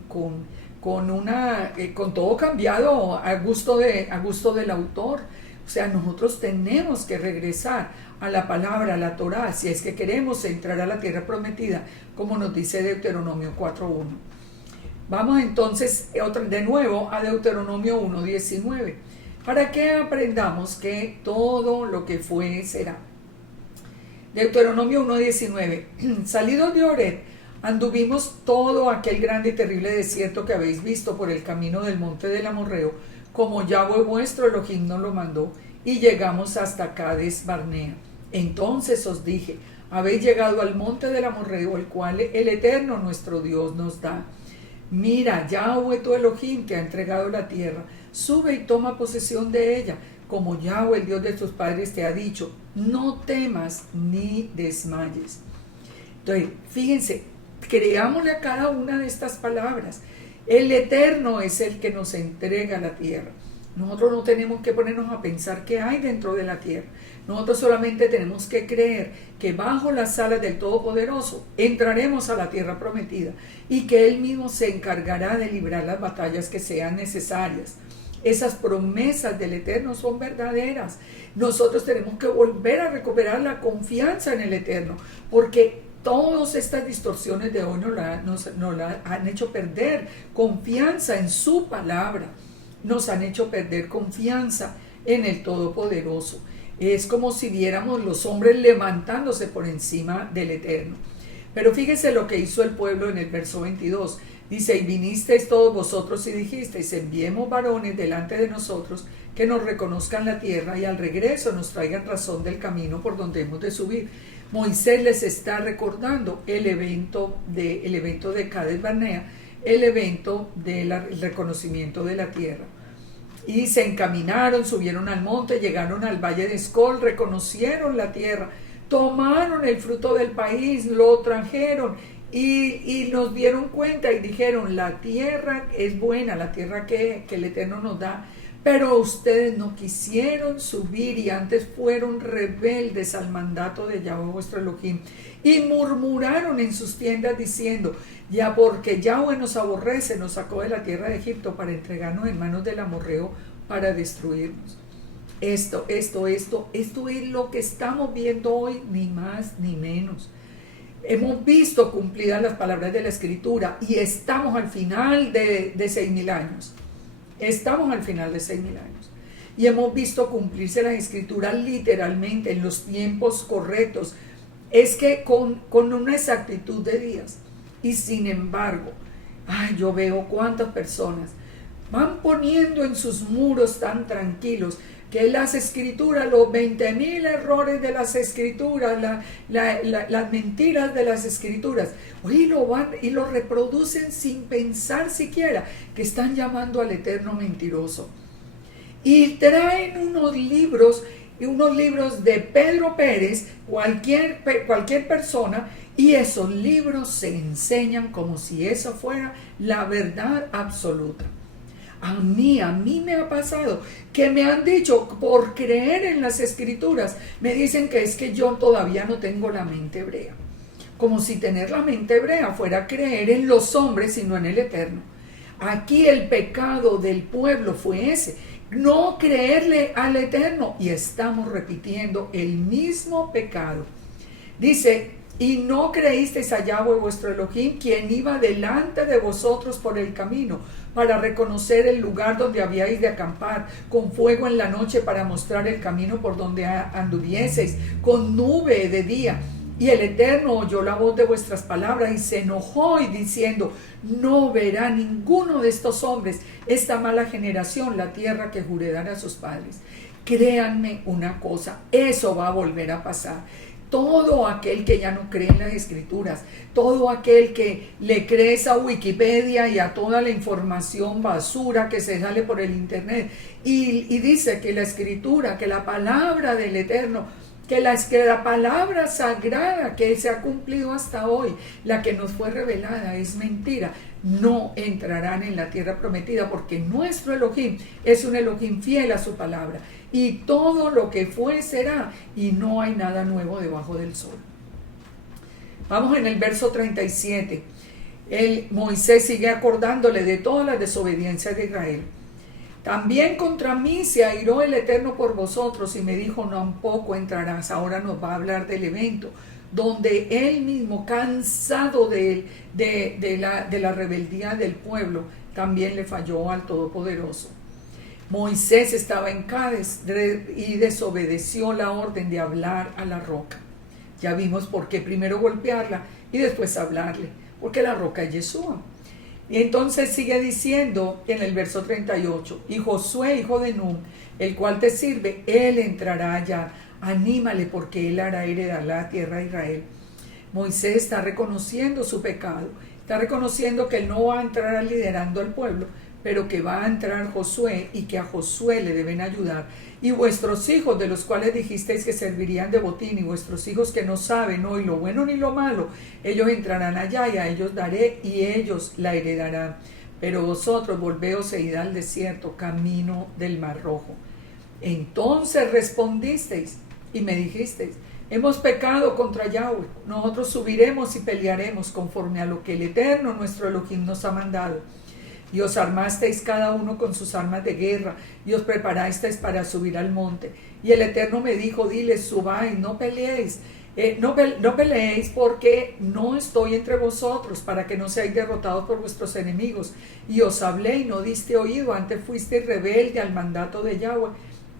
todo cambiado a gusto del autor. O sea, nosotros tenemos que regresar a la palabra, a la Torá, si es que queremos entrar a la tierra prometida, como nos dice Deuteronomio 4:1. Vamos entonces de nuevo a Deuteronomio 1:19, para que aprendamos que todo lo que fue será. Deuteronomio 1:19, salidos de Horeb, anduvimos todo aquel grande y terrible desierto que habéis visto por el camino del monte del Amorreo, como Yahweh vuestro Elohim nos lo mandó, y llegamos hasta Cades Barnea. Entonces os dije, habéis llegado al monte del Amorreo, el cual el Eterno nuestro Dios nos da. Mira, Yahweh tu Elohim te ha entregado la tierra, sube y toma posesión de ella, como Yahweh el Dios de tus padres te ha dicho, no temas ni desmayes. Entonces, fíjense, creámosle a cada una de estas palabras. El Eterno es el que nos entrega la tierra. Nosotros no tenemos que ponernos a pensar qué hay dentro de la tierra. Nosotros solamente tenemos que creer que bajo las alas del Todopoderoso entraremos a la tierra prometida y que Él mismo se encargará de librar las batallas que sean necesarias. Esas promesas del Eterno son verdaderas. Nosotros tenemos que volver a recuperar la confianza en el Eterno, porque todas estas distorsiones de hoy nos la han hecho perder confianza en su palabra, nos han hecho perder confianza en el Todopoderoso. Es como si viéramos los hombres levantándose por encima del Eterno. Pero fíjese lo que hizo el pueblo en el verso 22. Dice, y vinisteis todos vosotros y dijisteis, enviemos varones delante de nosotros que nos reconozcan la tierra y al regreso nos traigan razón del camino por donde hemos de subir. Moisés les está recordando el evento de Cades Barnea, el evento del reconocimiento de la tierra. Y se encaminaron, subieron al monte, llegaron al valle de Escol, reconocieron la tierra, tomaron el fruto del país, lo trajeron y nos dieron cuenta y dijeron, la tierra es buena, la tierra que el Eterno nos da, pero ustedes no quisieron subir y antes fueron rebeldes al mandato de Yahweh vuestro Elohim y murmuraron en sus tiendas diciendo, ya porque Yahweh nos aborrece, nos sacó de la tierra de Egipto para entregarnos en manos del amorreo para destruirnos. Esto es lo que estamos viendo hoy, ni más ni menos. Hemos visto cumplidas las palabras de la Escritura y estamos al final de 6.000 años. Estamos al final de 6.000 años. Y hemos visto cumplirse las Escrituras literalmente en los tiempos correctos. Es que con una exactitud de días. Y sin embargo, yo veo cuántas personas van poniendo en sus muros tan tranquilos que las escrituras, los 20.000 errores de las escrituras, las mentiras de las escrituras, hoy lo van y lo reproducen sin pensar siquiera que están llamando al Eterno mentiroso. Y traen unos libros de Pedro Pérez, cualquier persona, y esos libros se enseñan como si eso fuera la verdad absoluta. A mí me ha pasado que me han dicho, por creer en las escrituras, me dicen que es que yo todavía no tengo la mente hebrea. Como si tener la mente hebrea fuera creer en los hombres y no en el Eterno. Aquí el pecado del pueblo fue ese, no creerle al Eterno, y estamos repitiendo el mismo pecado. Dice, y no creísteis a Yahweh vuestro Elohim, quien iba delante de vosotros por el camino, para reconocer el lugar donde habíais de acampar, con fuego en la noche para mostrar el camino por donde anduvieseis, con nube de día. Y el Eterno oyó la voz de vuestras palabras y se enojó y diciendo, no verá ninguno de estos hombres esta mala generación la tierra que juré dar a sus padres. Créanme una cosa, eso va a volver a pasar. Todo aquel que ya no cree en las escrituras, todo aquel que le cree a Wikipedia y a toda la información basura que se sale por el internet y dice que la escritura, que la palabra del Eterno, que la palabra sagrada que se ha cumplido hasta hoy, la que nos fue revelada, es mentira, no entrarán en la tierra prometida, porque nuestro Elohim es un Elohim fiel a su palabra, y todo lo que fue será, y no hay nada nuevo debajo del sol. Vamos en el verso 37. Moisés sigue acordándole de todas las desobediencias de Israel. También contra mí se airó el Eterno por vosotros y me dijo, no, tampoco entrarás. Ahora nos va a hablar del evento donde él mismo, cansado de la rebeldía del pueblo, también le falló al Todopoderoso. Moisés estaba en Cádiz y desobedeció la orden de hablar a la roca. Ya vimos por qué primero golpearla y después hablarle, porque la roca es Yeshua. Y entonces sigue diciendo en el verso 38, y Josué, hijo de Nun, el cual te sirve, él entrará allá, anímale porque él hará heredar la tierra de Israel. Moisés está reconociendo su pecado, está reconociendo que él no va a entrar liderando al pueblo, pero que va a entrar Josué y que a Josué le deben ayudar. Y vuestros hijos, de los cuales dijisteis que servirían de botín, y vuestros hijos que no saben hoy lo bueno ni lo malo, ellos entrarán allá y a ellos daré y ellos la heredarán. Pero vosotros volveos e id al desierto, camino del Mar Rojo. Entonces respondisteis y me dijisteis, hemos pecado contra Yahweh, nosotros subiremos y pelearemos conforme a lo que el Eterno nuestro Elohim nos ha mandado. Y os armasteis cada uno con sus armas de guerra, y os preparasteis para subir al monte. Y el Eterno me dijo, diles, subáis, no peleéis, no peleéis porque no estoy entre vosotros, para que no seáis derrotados por vuestros enemigos. Y os hablé y no diste oído, antes fuisteis rebelde al mandato de Yahweh,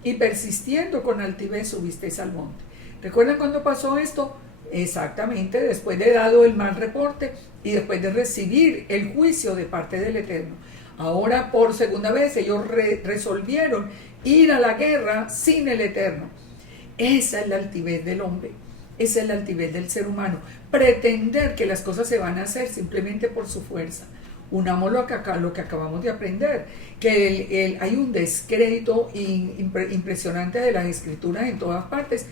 y persistiendo con altivez subisteis al monte. ¿Recuerdan cuándo pasó esto? Exactamente, después de dado el mal reporte y después de recibir el juicio de parte del Eterno. Ahora por segunda vez ellos resolvieron ir a la guerra sin el Eterno. Esa es la altivez del hombre, esa es la altivez del ser humano, pretender que las cosas se van a hacer simplemente por su fuerza. unamos lo que acabamos de aprender, que hay un descrédito impresionante de las escrituras en todas partes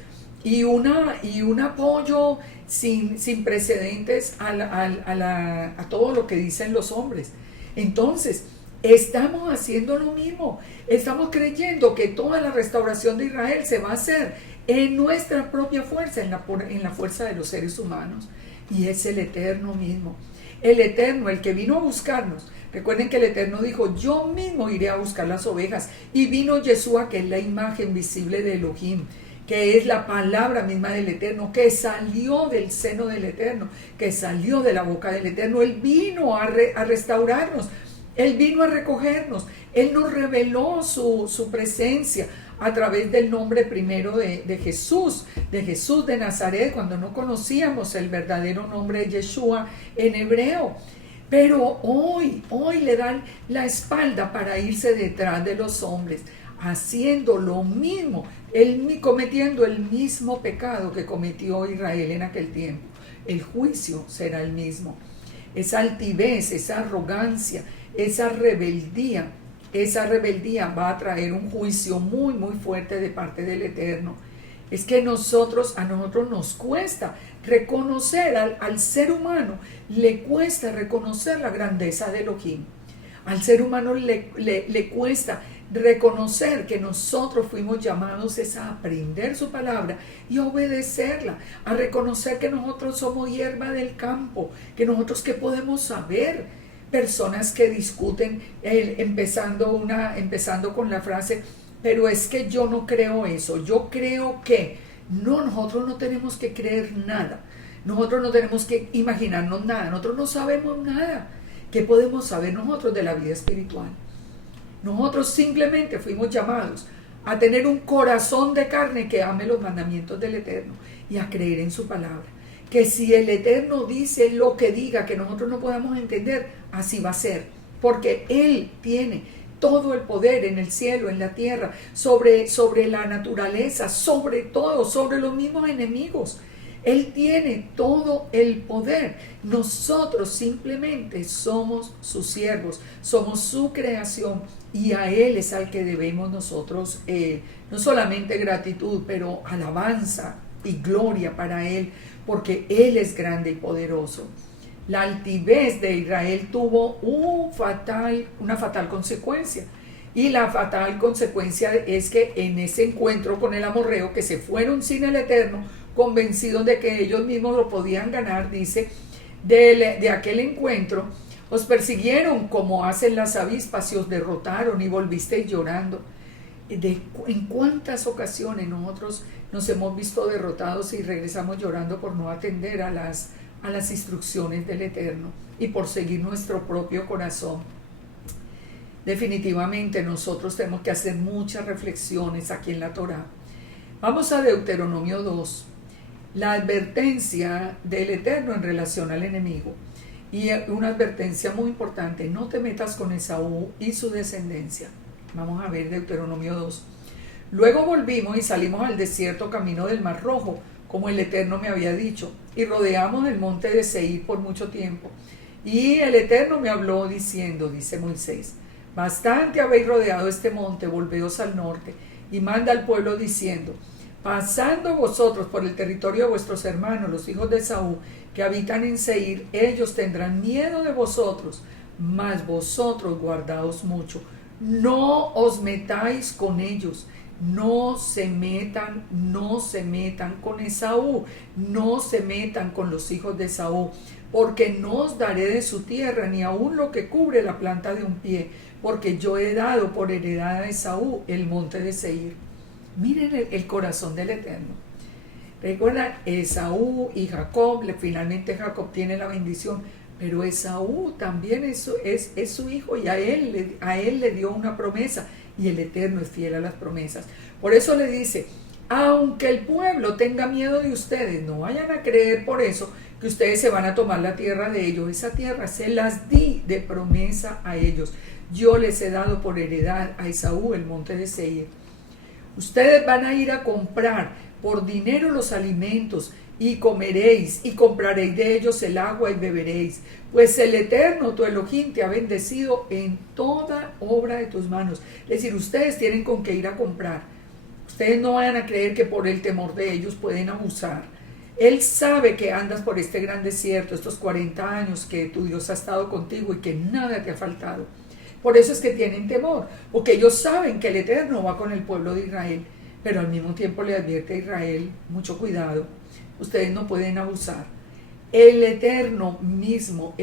y un apoyo sin precedentes a todo lo que dicen los hombres. Entonces, estamos haciendo lo mismo, estamos creyendo que toda la restauración de Israel se va a hacer en nuestra propia fuerza, en la fuerza de los seres humanos, y es el Eterno mismo, el Eterno, el que vino a buscarnos. Recuerden que el Eterno dijo, yo mismo iré a buscar las ovejas, y vino Yeshua, que es la imagen visible de Elohim, que es la palabra misma del Eterno, que salió del seno del Eterno, que salió de la boca del Eterno. Él vino a restaurarnos, Él vino a recogernos, Él nos reveló su presencia a través del nombre primero de Jesús de Nazaret, cuando no conocíamos el verdadero nombre de Yeshua en hebreo. Pero hoy le dan la espalda para irse detrás de los hombres, haciendo lo mismo, cometiendo el mismo pecado que cometió Israel en aquel tiempo. El juicio será el mismo. Esa altivez, esa arrogancia, esa rebeldía va a traer un juicio muy, muy fuerte de parte del Eterno. Es que a nosotros nos cuesta reconocer, al ser humano le cuesta reconocer la grandeza de Elohim. Al ser humano le cuesta reconocer que nosotros fuimos llamados a aprender su palabra y a obedecerla, a reconocer que nosotros somos hierba del campo, que nosotros qué podemos saber. Personas que discuten empezando con la frase, pero es que yo no creo eso, yo creo que no, nosotros no tenemos que creer nada, nosotros no tenemos que imaginarnos nada, nosotros no sabemos nada. ¿Qué podemos saber nosotros de la vida espiritual? Nosotros simplemente fuimos llamados a tener un corazón de carne que ame los mandamientos del Eterno y a creer en su palabra. Que si el Eterno dice lo que diga, que nosotros no podamos entender, así va a ser, porque Él tiene todo el poder en el cielo, en la tierra, sobre la naturaleza, sobre todo, sobre los mismos enemigos. Él tiene todo el poder. Nosotros simplemente somos sus siervos, somos su creación, y a Él es al que debemos nosotros no solamente gratitud, pero alabanza y gloria para Él, porque Él es grande y poderoso. La altivez de Israel tuvo una fatal consecuencia, y la fatal consecuencia es que en ese encuentro con el amorreo, que se fueron sin el Eterno, convencidos de que ellos mismos lo podían ganar, dice, de aquel encuentro, os persiguieron como hacen las avispas y os derrotaron y volvisteis llorando. ¿En cuántas ocasiones nosotros nos hemos visto derrotados y regresamos llorando por no atender a las instrucciones del Eterno y por seguir nuestro propio corazón? Definitivamente nosotros tenemos que hacer muchas reflexiones aquí en la Torá. Vamos a Deuteronomio 2, la advertencia del Eterno en relación al enemigo, y una advertencia muy importante: no te metas con Esaú y su descendencia. Vamos a ver Deuteronomio 2. Luego volvimos y salimos al desierto camino del Mar Rojo, como el Eterno me había dicho, y rodeamos el monte de Seir por mucho tiempo. Y el Eterno me habló diciendo, dice Moisés, bastante habéis rodeado este monte, volveos al norte, y manda al pueblo diciendo, pasando vosotros por el territorio de vuestros hermanos, los hijos de Esaú, que habitan en Seir, ellos tendrán miedo de vosotros, mas vosotros guardaos mucho. No os metáis con ellos, no se metan con Esaú, no se metan con los hijos de Esaú, porque no os daré de su tierra, ni aun lo que cubre la planta de un pie, porque yo he dado por heredad a Esaú el monte de Seir. Miren el corazón del Eterno. Recuerda, Esaú y Jacob, finalmente Jacob tiene la bendición, pero Esaú también es su hijo, y a él le dio una promesa, y el Eterno es fiel a las promesas. Por eso le dice, aunque el pueblo tenga miedo de ustedes, no vayan a creer por eso que ustedes se van a tomar la tierra de ellos. Esa tierra se las di de promesa a ellos. Yo les he dado por heredad a Esaú el monte de Seir. Ustedes van a ir a comprar por dinero los alimentos, y comeréis, y compraréis de ellos el agua y beberéis, pues el Eterno, tu Elohim, te ha bendecido en toda obra de tus manos. Es decir, ustedes tienen con qué ir a comprar. Ustedes no vayan a creer que por el temor de ellos pueden abusar. Él sabe que andas por este gran desierto, estos 40 años que tu Dios ha estado contigo y que nada te ha faltado. Por eso es que tienen temor, porque ellos saben que el Eterno va con el pueblo de Israel, pero al mismo tiempo le advierte a Israel, mucho cuidado, ustedes no pueden abusar. El Eterno mismo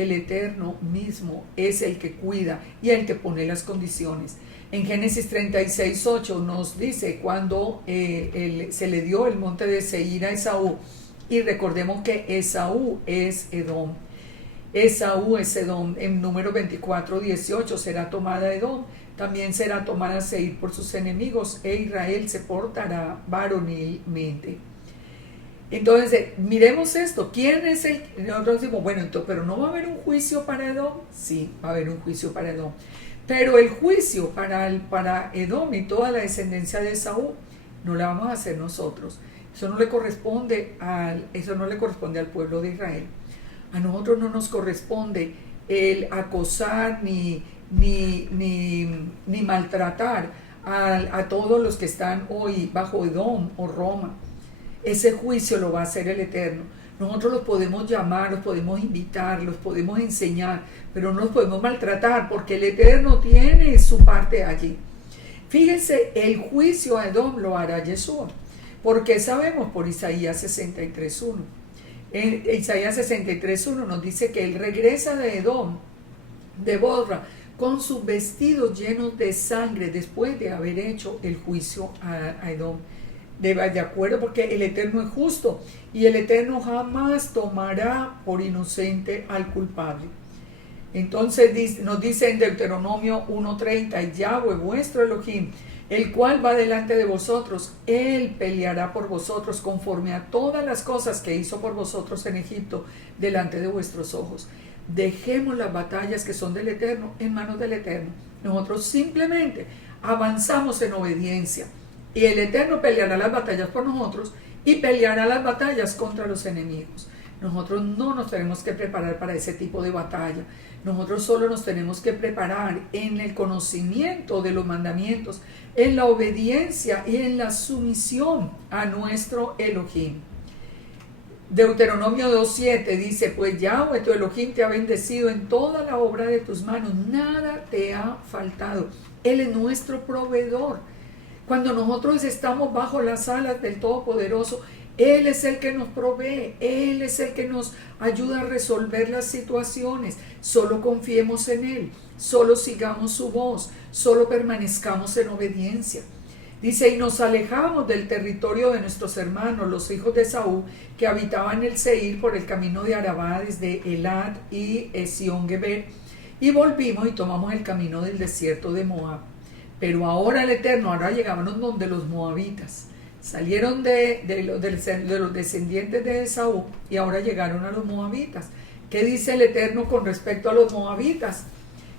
es el que cuida y el que pone las condiciones. En Génesis 36:8 nos dice cuando se le dio el monte de Seir a Esaú, y recordemos que Esaú es Edom. Esaú es Edom. En número 24:18 será tomada Edom, también será tomada Seir por sus enemigos, e Israel se portará varonilmente. Entonces, miremos esto. ¿Quién es el? Nosotros decimos, bueno, entonces, pero ¿no va a haber un juicio para Edom? Sí, va a haber un juicio para Edom. Pero el juicio para Edom y toda la descendencia de Esaú no la vamos a hacer nosotros. Eso no le corresponde al pueblo de Israel. A nosotros no nos corresponde el acosar ni maltratar a todos los que están hoy bajo Edom o Roma. Ese juicio lo va a hacer el Eterno. Nosotros los podemos llamar, los podemos invitar, los podemos enseñar, pero no los podemos maltratar porque el Eterno tiene su parte allí. Fíjense, el juicio a Edom lo hará Yeshua, porque sabemos por Isaías 63:1. En Isaías 63:1 nos dice que él regresa de Edom, de Bosra, con sus vestidos llenos de sangre después de haber hecho el juicio a Edom. De acuerdo, porque el Eterno es justo y el Eterno jamás tomará por inocente al culpable. Entonces nos dice en Deuteronomio 1:30, Yahweh vuestro Elohim, el cual va delante de vosotros, él peleará por vosotros conforme a todas las cosas que hizo por vosotros en Egipto delante de vuestros ojos. Dejemos las batallas que son del Eterno en manos del Eterno. Nosotros simplemente avanzamos en obediencia. Y el Eterno peleará las batallas por nosotros y peleará las batallas contra los enemigos. Nosotros no nos tenemos que preparar para ese tipo de batalla. Nosotros solo nos tenemos que preparar en el conocimiento de los mandamientos, en la obediencia y en la sumisión a nuestro Elohim. Deuteronomio 2:7 dice, pues Yahweh tu Elohim te ha bendecido en toda la obra de tus manos, nada te ha faltado. Él es nuestro proveedor. Cuando nosotros estamos bajo las alas del Todopoderoso, Él es el que nos provee, Él es el que nos ayuda a resolver las situaciones. Solo confiemos en Él, solo sigamos su voz, solo permanezcamos en obediencia. Dice, y nos alejamos del territorio de nuestros hermanos, los hijos de Esaú, que habitaban el Seir por el camino de Arabá, desde Elad y Esión-Geber, y volvimos y tomamos el camino del desierto de Moab. Pero ahora el Eterno, ahora llegábamos donde los moabitas, salieron de los descendientes de Esaú y ahora llegaron a los moabitas. ¿Qué dice el Eterno con respecto a los moabitas?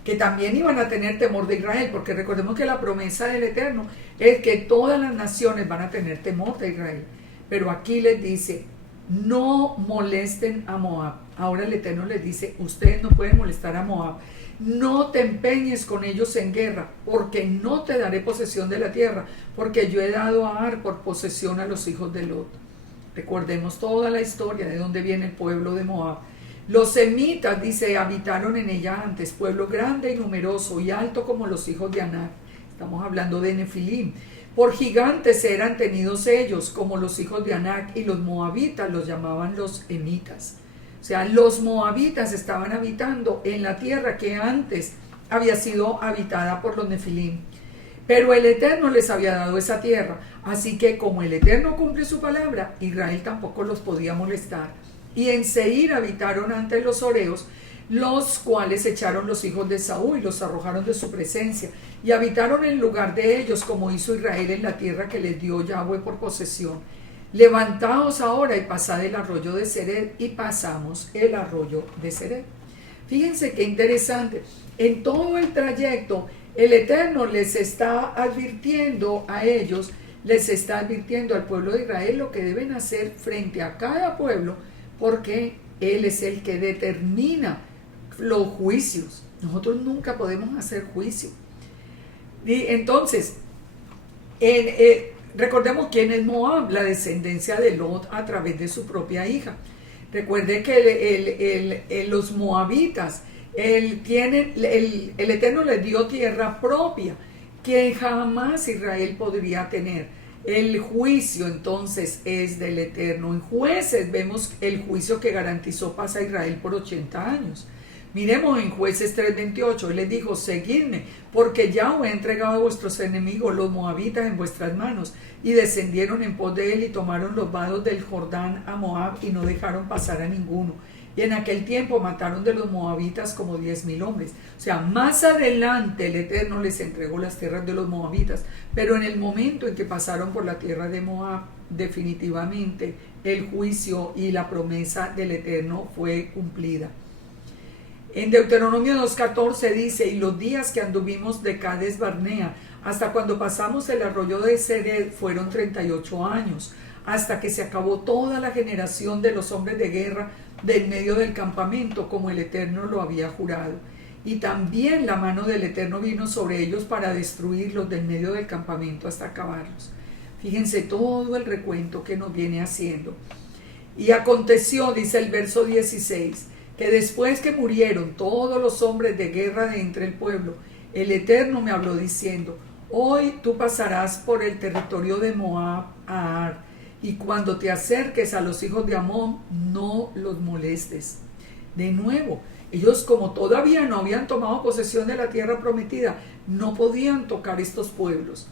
Que también iban a tener temor de Israel, porque recordemos que la promesa del Eterno es que todas las naciones van a tener temor de Israel. Pero aquí les dice, no molesten a Moab. Ahora el Eterno les dice, ustedes no pueden molestar a Moab. No te empeñes con ellos en guerra, porque no te daré posesión de la tierra, porque yo he dado a Ar por posesión a los hijos de Lot. Recordemos toda la historia de dónde viene el pueblo de Moab. Los semitas, dice, habitaron en ella antes, pueblo grande y numeroso y alto como los hijos de Anak. Estamos hablando de Nefilim. Por gigantes eran tenidos ellos como los hijos de Anak, y los moabitas los llamaban los emitas. O sea, los moabitas estaban habitando en la tierra que antes había sido habitada por los Nefilim. Pero el Eterno les había dado esa tierra. Así que como el Eterno cumple su palabra, Israel tampoco los podía molestar. Y en Seir habitaron ante los horeos, los cuales echaron los hijos de Saúl y los arrojaron de su presencia. Y habitaron en lugar de ellos, como hizo Israel en la tierra que les dio Yahweh por posesión. Levantaos ahora y pasad el arroyo de Sered, y pasamos el arroyo de Sered. Fíjense qué interesante. En todo el trayecto, el Eterno les está advirtiendo a ellos les está advirtiendo al pueblo de Israel lo que deben hacer frente a cada pueblo, porque Él es el que determina los juicios. Nosotros nunca podemos hacer juicio. Y entonces, recordemos quién es Moab, la descendencia de Lot a través de su propia hija. Recuerde que los moabitas, el Eterno les dio tierra propia que jamás Israel podría tener. El juicio entonces es del Eterno. En Jueces vemos el juicio que garantizó paz a Israel por 80 años. Miremos en Jueces 3:28, Él les dijo: seguidme, porque Yahweh ha entregado a vuestros enemigos, los moabitas, en vuestras manos. Y descendieron en pos de él y tomaron los vados del Jordán a Moab y no dejaron pasar a ninguno. Y en aquel tiempo mataron de los moabitas como 10,000 hombres. O sea, más adelante el Eterno les entregó las tierras de los moabitas, pero en el momento en que pasaron por la tierra de Moab, definitivamente el juicio y la promesa del Eterno fue cumplida. En Deuteronomio 2:14 dice: y los días que anduvimos de Cades Barnea hasta cuando pasamos el arroyo de Sered fueron 38 años, hasta que se acabó toda la generación de los hombres de guerra del medio del campamento, como el Eterno lo había jurado. Y también la mano del Eterno vino sobre ellos para destruirlos del medio del campamento hasta acabarlos. Fíjense todo el recuento que nos viene haciendo. Y aconteció, dice el verso 16, que después que murieron todos los hombres de guerra de entre el pueblo, el Eterno me habló diciendo: hoy tú pasarás por el territorio de Moab a Ar, y cuando te acerques a los hijos de Amón, no los molestes. De nuevo, ellos, como todavía no habían tomado posesión de la tierra prometida, no podían tocar estos pueblos.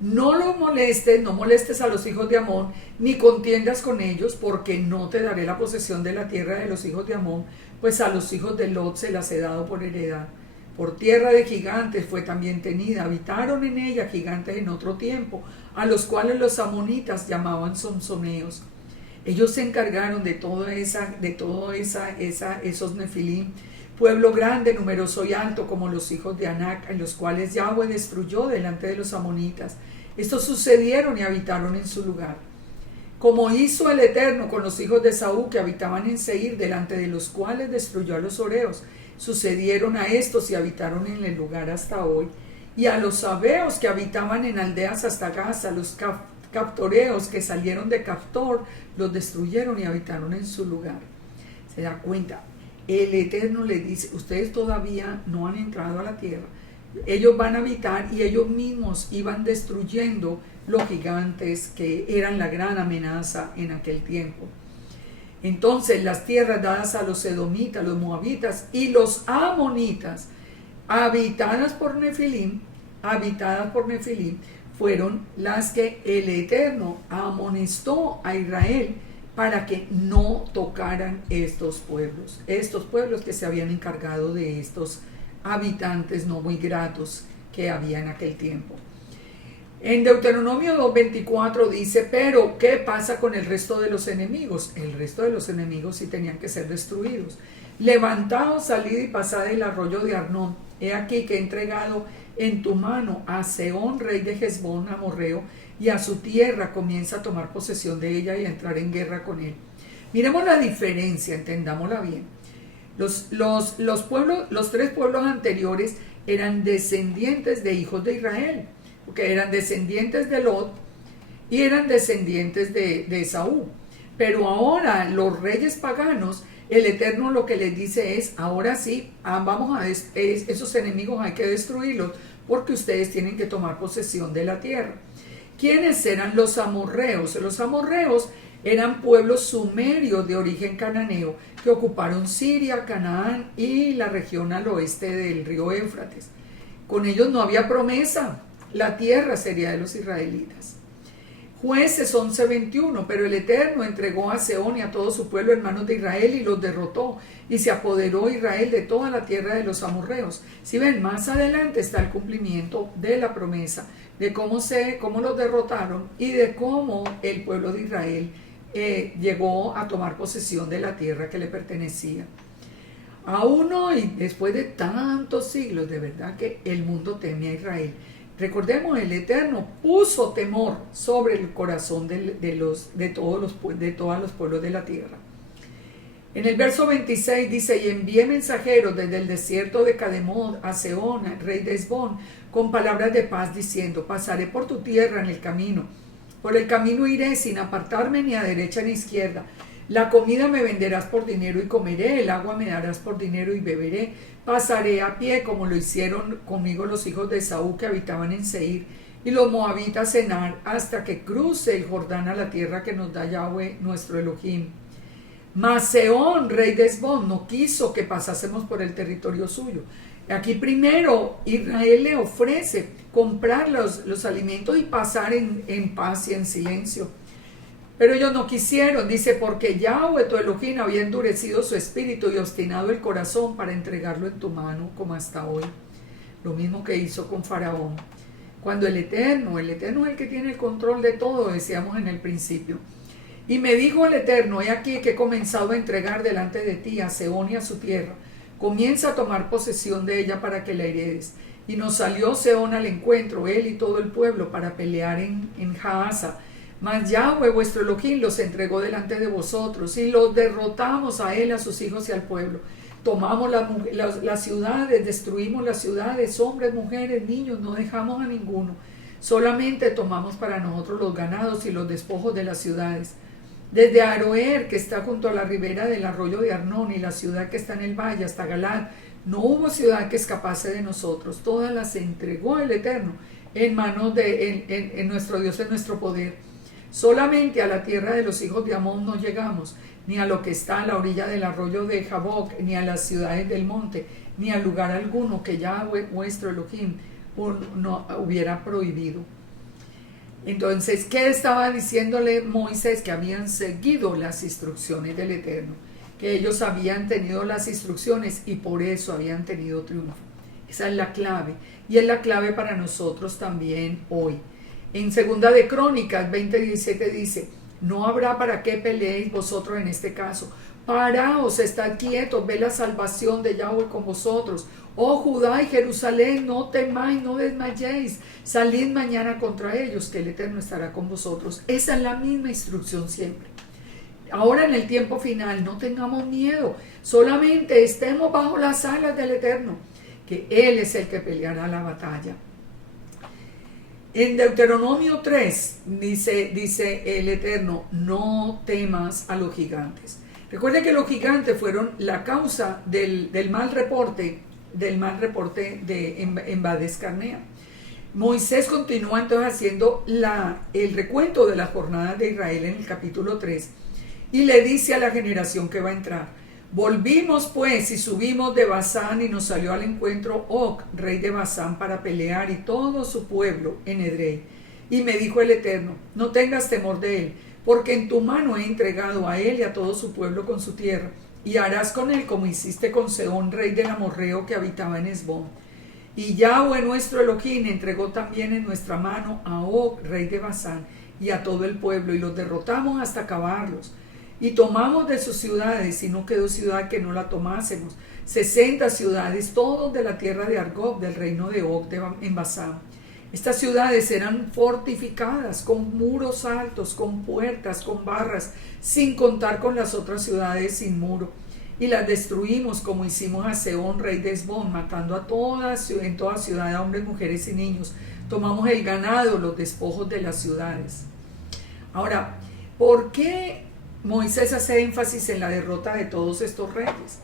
No los molestes, no molestes a los hijos de Amón, ni contiendas con ellos, porque no te daré la posesión de la tierra de los hijos de Amón, pues a los hijos de Lot se las he dado por heredad. Por tierra de gigantes fue también tenida, habitaron en ella gigantes en otro tiempo, a los cuales los amonitas llamaban sonsoneos. Ellos se encargaron de esos nefilim, pueblo grande, numeroso y alto como los hijos de Anac, en los cuales Yahweh destruyó delante de los amonitas. Estos sucedieron y habitaron en su lugar. Como hizo el Eterno con los hijos de Saúl que habitaban en Seir, delante de los cuales destruyó a los horeos, sucedieron a estos y habitaron en el lugar hasta hoy. Y a los sabeos que habitaban en aldeas hasta Gaza, los captoreos que salieron de Caftor, los destruyeron y habitaron en su lugar. ¿Se da cuenta? El Eterno les dice: ustedes todavía no han entrado a la tierra, ellos van a habitar, y ellos mismos iban destruyendo los gigantes que eran la gran amenaza en aquel tiempo. Entonces las tierras dadas a los edomitas, los moabitas y los amonitas, habitadas por Nefilim, fueron las que el Eterno amonestó a Israel para que no tocaran estos pueblos que se habían encargado de estos habitantes no muy gratos que había en aquel tiempo. En Deuteronomio 2:24 dice: pero ¿qué pasa con el resto de los enemigos? El resto de los enemigos sí tenían que ser destruidos. Levantaos, salid y pasad el arroyo de Arnón. He aquí que he entregado en tu mano a Sehón, rey de Hesbón, amorreo, y a su tierra. Comienza a tomar posesión de ella y a entrar en guerra con él. Miremos la diferencia, entendámosla bien. Los tres pueblos anteriores eran descendientes de hijos de Israel, porque eran descendientes de Lot y eran descendientes de Saúl. Pero ahora los reyes paganos, el Eterno lo que les dice es: ahora sí, esos enemigos hay que destruirlos, porque ustedes tienen que tomar posesión de la tierra. ¿Quiénes eran los amorreos? Los amorreos eran pueblos sumerios de origen cananeo que ocuparon Siria, Canaán y la región al oeste del río Éufrates. Con ellos no había promesa, la tierra sería de los israelitas. Jueces 11:21, pero el Eterno entregó a Sehón y a todo su pueblo en manos de Israel y los derrotó, y se apoderó Israel de toda la tierra de los amorreos. Si ven, más adelante está el cumplimiento de la promesa, de cómo los derrotaron y de cómo el pueblo de Israel llegó a tomar posesión de la tierra que le pertenecía. Aún hoy, después de tantos siglos, de verdad que el mundo teme a Israel. Recordemos, el Eterno puso temor sobre el corazón de todos los pueblos de la tierra. En el verso 26 dice: y envié mensajeros desde el desierto de Cademón a Sehón, rey de Hesbón, con palabras de paz, diciendo: pasaré por tu tierra en el camino. Por el camino iré sin apartarme ni a derecha ni a izquierda. La comida me venderás por dinero y comeré, el agua me darás por dinero y beberé. Pasaré a pie como lo hicieron conmigo los hijos de Esaú que habitaban en Seir y los moabitas en Ar, hasta que cruce el Jordán a la tierra que nos da Yahweh nuestro Elohim. Mas Sehón, rey de Hesbón, no quiso que pasásemos por el territorio suyo. Aquí primero Israel le ofrece comprar los alimentos y pasar en paz y en silencio. Pero ellos no quisieron, dice, porque Yahweh tu Elohim había endurecido su espíritu y obstinado el corazón para entregarlo en tu mano, como hasta hoy. Lo mismo que hizo con Faraón. Cuando el Eterno es el que tiene el control de todo, decíamos en el principio. Y me dijo el Eterno: he aquí que he comenzado a entregar delante de ti a Sehón y a su tierra. Comienza a tomar posesión de ella para que la heredes. Y nos salió Sehón al encuentro, él y todo el pueblo, para pelear en Jaasa. Mas Yahweh vuestro Elohim los entregó delante de vosotros, y los derrotamos a él, a sus hijos y al pueblo. Tomamos las ciudades, destruimos las ciudades, hombres, mujeres, niños, no dejamos a ninguno. Solamente tomamos para nosotros los ganados y los despojos de las ciudades. Desde Aroer, que está junto a la ribera del arroyo de Arnón, y la ciudad que está en el valle, hasta Galad, no hubo ciudad que escapase de nosotros. Todas las entregó el Eterno en manos de nuestro Dios, en nuestro poder. Solamente a la tierra de los hijos de Amón no llegamos, ni a lo que está a la orilla del arroyo de Jaboc, ni a las ciudades del monte, ni a lugar alguno que Yahweh vuestro Elohim no hubiera prohibido. Entonces, ¿qué estaba diciéndole Moisés? Que habían seguido las instrucciones del Eterno, que ellos habían tenido las instrucciones y por eso habían tenido triunfo. Esa es la clave, y es la clave para nosotros también hoy. En Segunda de Crónicas 20:17 dice: no habrá para qué peleéis vosotros en este caso. Paraos, estad quietos, ve la salvación de Yahweh con vosotros. Oh Judá y Jerusalén, no temáis, no desmayéis. Salid mañana contra ellos, que el Eterno estará con vosotros. Esa es la misma instrucción siempre. Ahora en el tiempo final, no tengamos miedo. Solamente estemos bajo las alas del Eterno, que Él es el que peleará la batalla. En Deuteronomio 3 dice el Eterno: no temas a los gigantes. Recuerda que los gigantes fueron la causa del mal reporte en Bades Carnea. Moisés continúa entonces haciendo el recuento de las jornadas de Israel en el capítulo 3 y le dice a la generación que va a entrar: volvimos pues y subimos de Basán, y nos salió al encuentro Og, rey de Basán, para pelear, y todo su pueblo en Edrei. Y me dijo el Eterno: no tengas temor de él, porque en tu mano he entregado a él y a todo su pueblo con su tierra, y harás con él como hiciste con Sehón, rey del amorreo que habitaba en Hesbón. Y Yahweh nuestro Elohim entregó también en nuestra mano a Og, rey de Basán, y a todo el pueblo, y los derrotamos hasta acabarlos. Y tomamos de sus ciudades, y no quedó ciudad que no la tomásemos, 60 ciudades, todos de la tierra de Argob, del reino de Og en Basán. Estas ciudades eran fortificadas, con muros altos, con puertas, con barras, sin contar con las otras ciudades sin muro. Y las destruimos como hicimos a Sehón, rey de Hesbón, matando en toda ciudad a hombres, mujeres y niños. Tomamos el ganado, los despojos de las ciudades. Ahora, ¿por qué Moisés hace énfasis en la derrota de todos estos reyes?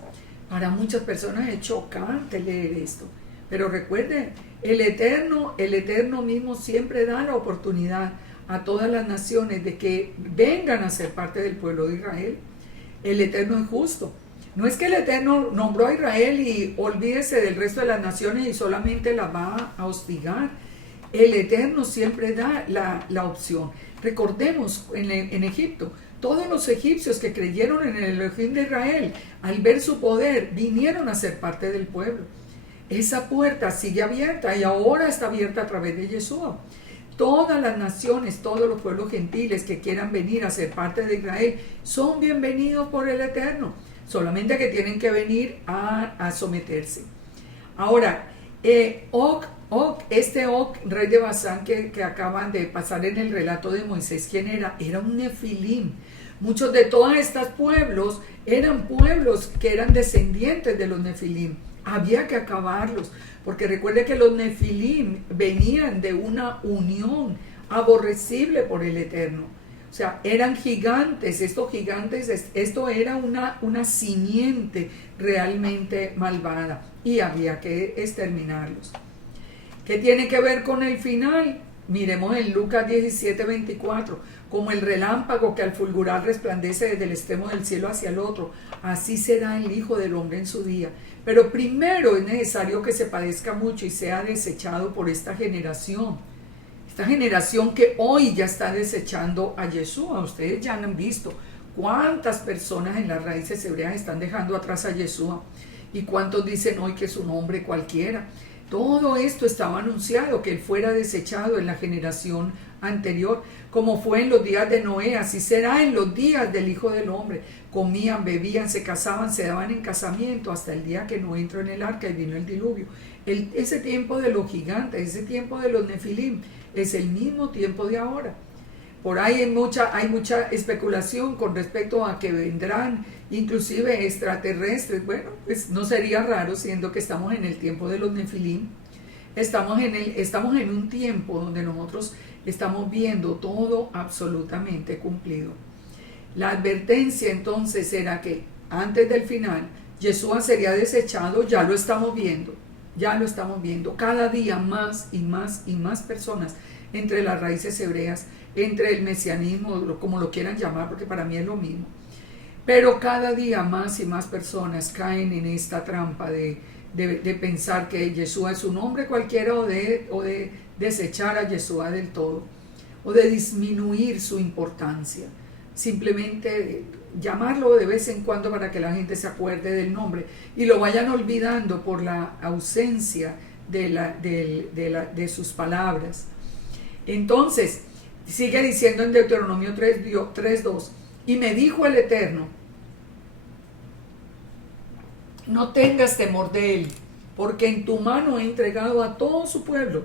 Para muchas personas es chocante leer esto, pero recuerden, el Eterno mismo siempre da la oportunidad a todas las naciones de que vengan a ser parte del pueblo de Israel. El Eterno es justo. No es que el Eterno nombró a Israel y olvídese del resto de las naciones y solamente la va a hostigar. El Eterno siempre da la opción. Recordemos en Egipto, todos los egipcios que creyeron en el Elohim de Israel, al ver su poder, vinieron a ser parte del pueblo. Esa puerta sigue abierta y ahora está abierta a través de Yeshua. Todas las naciones, todos los pueblos gentiles que quieran venir a ser parte de Israel son bienvenidos por el Eterno. Solamente que tienen que venir a someterse. Ahora, Og Og, este Og, rey de Basán, que acaban de pasar en el relato de Moisés, ¿quién era? Era un nefilim. Muchos de todos estos pueblos eran pueblos que eran descendientes de los nefilim. Había que acabarlos, porque recuerde que los nefilim venían de una unión aborrecible por el Eterno. O sea, eran gigantes, estos gigantes, esto era una simiente realmente malvada y había que exterminarlos. ¿Qué tiene que ver con el final? Miremos en Lucas 17:24, como el relámpago que al fulgurar resplandece desde el extremo del cielo hacia el otro, así será el Hijo del Hombre en su día. Pero primero es necesario que se padezca mucho y sea desechado por esta generación que hoy ya está desechando a Yeshua. Ustedes ya han visto cuántas personas en las raíces hebreas están dejando atrás a Yeshua y cuántos dicen hoy que es un hombre cualquiera. Todo esto estaba anunciado, que él fuera desechado en la generación anterior, como fue en los días de Noé, así será en los días del Hijo del Hombre. Comían, bebían, se casaban, se daban en casamiento hasta el día que Noé entró en el arca y vino el diluvio. Ese tiempo de los gigantes, ese tiempo de los nefilim, es el mismo tiempo de ahora. Por ahí hay mucha especulación con respecto a que vendrán inclusive extraterrestres. Bueno, pues no sería raro, siendo que estamos en el tiempo de los nefilim. Estamos en un tiempo donde nosotros estamos viendo todo absolutamente cumplido. La advertencia entonces era que antes del final Yeshua sería desechado. Ya lo estamos viendo, cada día más y más y más personas entre las raíces hebreas, entre el mesianismo, como lo quieran llamar, porque para mí es lo mismo. Pero cada día más y más personas caen en esta trampa de pensar que Yeshua es un hombre cualquiera o de desechar a Yeshua del todo o de disminuir su importancia. Simplemente llamarlo de vez en cuando para que la gente se acuerde del nombre y lo vayan olvidando por la ausencia de sus palabras. Entonces, sigue diciendo en Deuteronomio 3:2, y me dijo el Eterno, no tengas temor de él, porque en tu mano he entregado a todo su pueblo,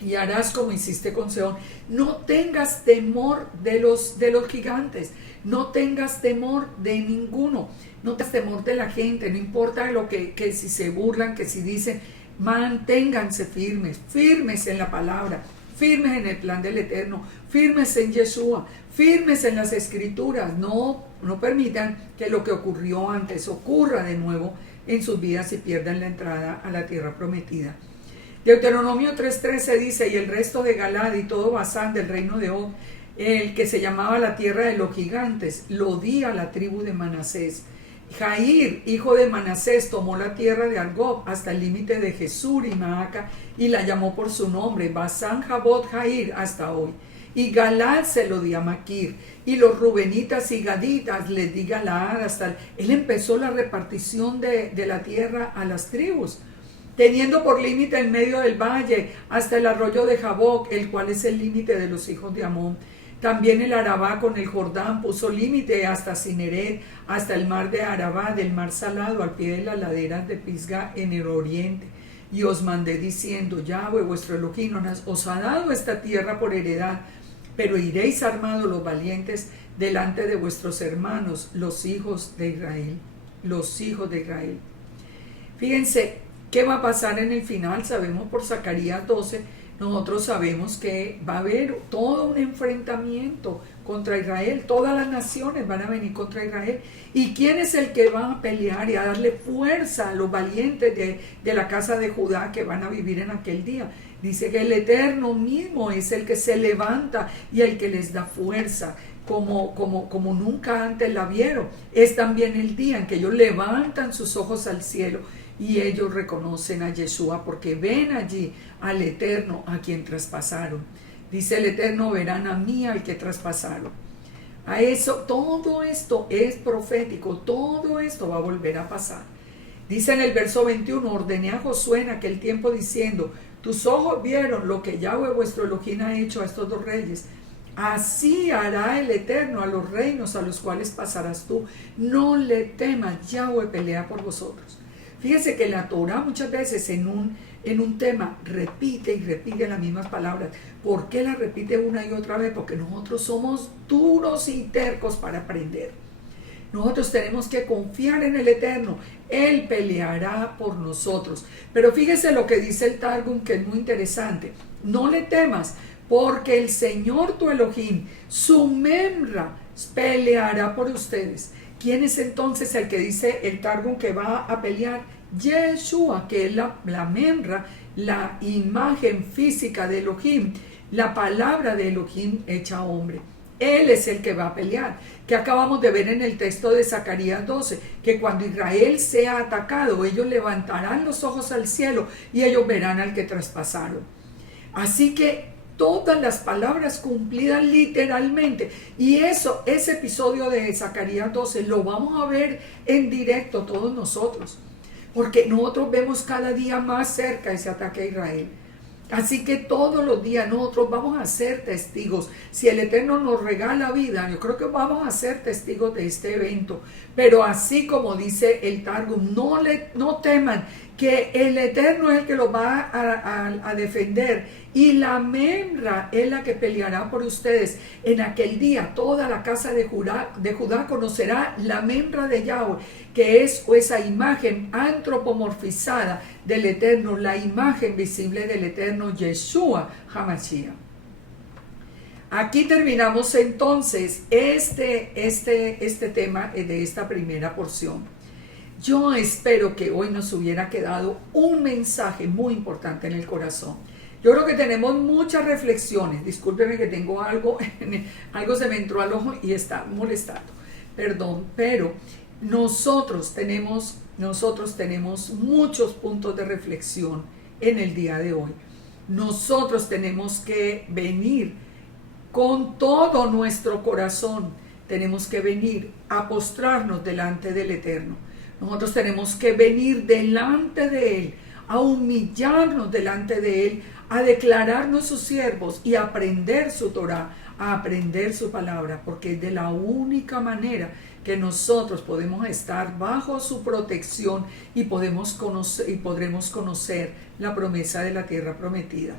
y harás como hiciste con Sehón. No tengas temor de los gigantes, no tengas temor de ninguno, no tengas temor de la gente, no importa que si se burlan, que si dicen, manténganse firmes en la palabra, firmes en el plan del Eterno, firmes en Yeshua, firmes en las Escrituras. No permitan que lo que ocurrió antes ocurra de nuevo en sus vidas y pierdan la entrada a la tierra prometida. Deuteronomio 3:13 dice, y el resto de Galad y todo Basán del reino de Og, el que se llamaba la tierra de los gigantes, lo di a la tribu de Manasés. Jair, hijo de Manasés, tomó la tierra de Argob hasta el límite de Jesur y Maaca y la llamó por su nombre, Basán Jabot Jair, hasta hoy. Y Galad se lo di a Maquir, y los rubenitas y gaditas les di Galaad hasta él empezó la repartición de la tierra a las tribus, teniendo por límite en medio del valle hasta el arroyo de Jaboc, el cual es el límite de los hijos de Amón. También el Arabá con el Jordán puso límite hasta Cineret, hasta el mar de Arabá, del mar salado, al pie de las laderas de Pisga en el oriente. Y os mandé diciendo, Yahweh vuestro Elohim os ha dado esta tierra por heredad, pero iréis armados los valientes delante de vuestros hermanos, los hijos de Israel. Los hijos de Israel. Fíjense, ¿qué va a pasar en el final? Sabemos por Zacarías 12, nosotros sabemos que va a haber todo un enfrentamiento contra Israel. Todas las naciones van a venir contra Israel. ¿Y quién es el que va a pelear y a darle fuerza a los valientes de la casa de Judá que van a vivir en aquel día? Dice que el Eterno mismo es el que se levanta y el que les da fuerza, como nunca antes la vieron. Es también el día en que ellos levantan sus ojos al cielo y ellos reconocen a Yeshua porque ven allí al Eterno a quien traspasaron. Dice el Eterno, verán a mí al que traspasaron. A eso, todo esto es profético, todo esto va a volver a pasar. Dice en el verso 21, ordené a Josué en aquel tiempo diciendo, tus ojos vieron lo que Yahweh vuestro Elohim ha hecho a estos dos reyes. Así hará el Eterno a los reinos a los cuales pasarás tú. No le temas, Yahweh pelea por vosotros. Fíjese que la Torah muchas veces en un tema repite y repite las mismas palabras. ¿Por qué las repite una y otra vez? Porque nosotros somos duros y tercos para aprender. Nosotros tenemos que confiar en el Eterno. Él peleará por nosotros. Pero fíjese lo que dice el Targum, que es muy interesante. No le temas, porque el Señor tu Elohim, su Memra, peleará por ustedes. ¿Quién es entonces el que dice el Targum que va a pelear? Yeshua, que es la Memra, la imagen física de Elohim, la palabra de Elohim hecha hombre. Él es el que va a pelear, que acabamos de ver en el texto de Zacarías 12, que cuando Israel sea atacado, ellos levantarán los ojos al cielo y ellos verán al que traspasaron. Así que todas las palabras cumplidas literalmente, y ese episodio de Zacarías 12 lo vamos a ver en directo todos nosotros, porque nosotros vemos cada día más cerca ese ataque a Israel. Así que todos los días nosotros vamos a ser testigos. Si el Eterno nos regala vida, yo creo que vamos a ser testigos de este evento. Pero así como dice el Targum, no teman, que el Eterno es el que los va a defender. Y la Memra es la que peleará por ustedes. En aquel día toda la casa de Judá conocerá la Memra de Yahweh, que es esa imagen antropomorfizada del Eterno, la imagen visible del Eterno, Yeshua HaMashiach. Aquí terminamos entonces este tema de esta primera porción. Yo espero que hoy nos hubiera quedado un mensaje muy importante en el corazón. Yo creo que tenemos muchas reflexiones. Discúlpeme que tengo algo se me entró al ojo y está molestando. Perdón, pero nosotros tenemos muchos puntos de reflexión en el día de hoy. Nosotros tenemos que venir con todo nuestro corazón. Tenemos que venir a postrarnos delante del Eterno. Nosotros tenemos que venir delante de Él, a humillarnos delante de Él, a declararnos sus siervos y a aprender su Torah, a aprender su palabra, porque es de la única manera que nosotros podemos estar bajo su protección y podremos conocer la promesa de la tierra prometida.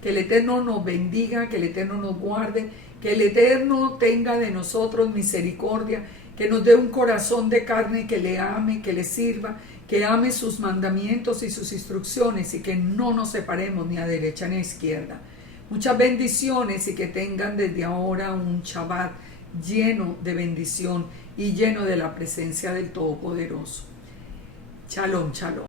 Que el Eterno nos bendiga, que el Eterno nos guarde, que el Eterno tenga de nosotros misericordia, que nos dé un corazón de carne que le ame, que le sirva, que ame sus mandamientos y sus instrucciones y que no nos separemos ni a derecha ni a izquierda. Muchas bendiciones y que tengan desde ahora un Shabbat lleno de bendición y lleno de la presencia del Todopoderoso. Shalom, shalom.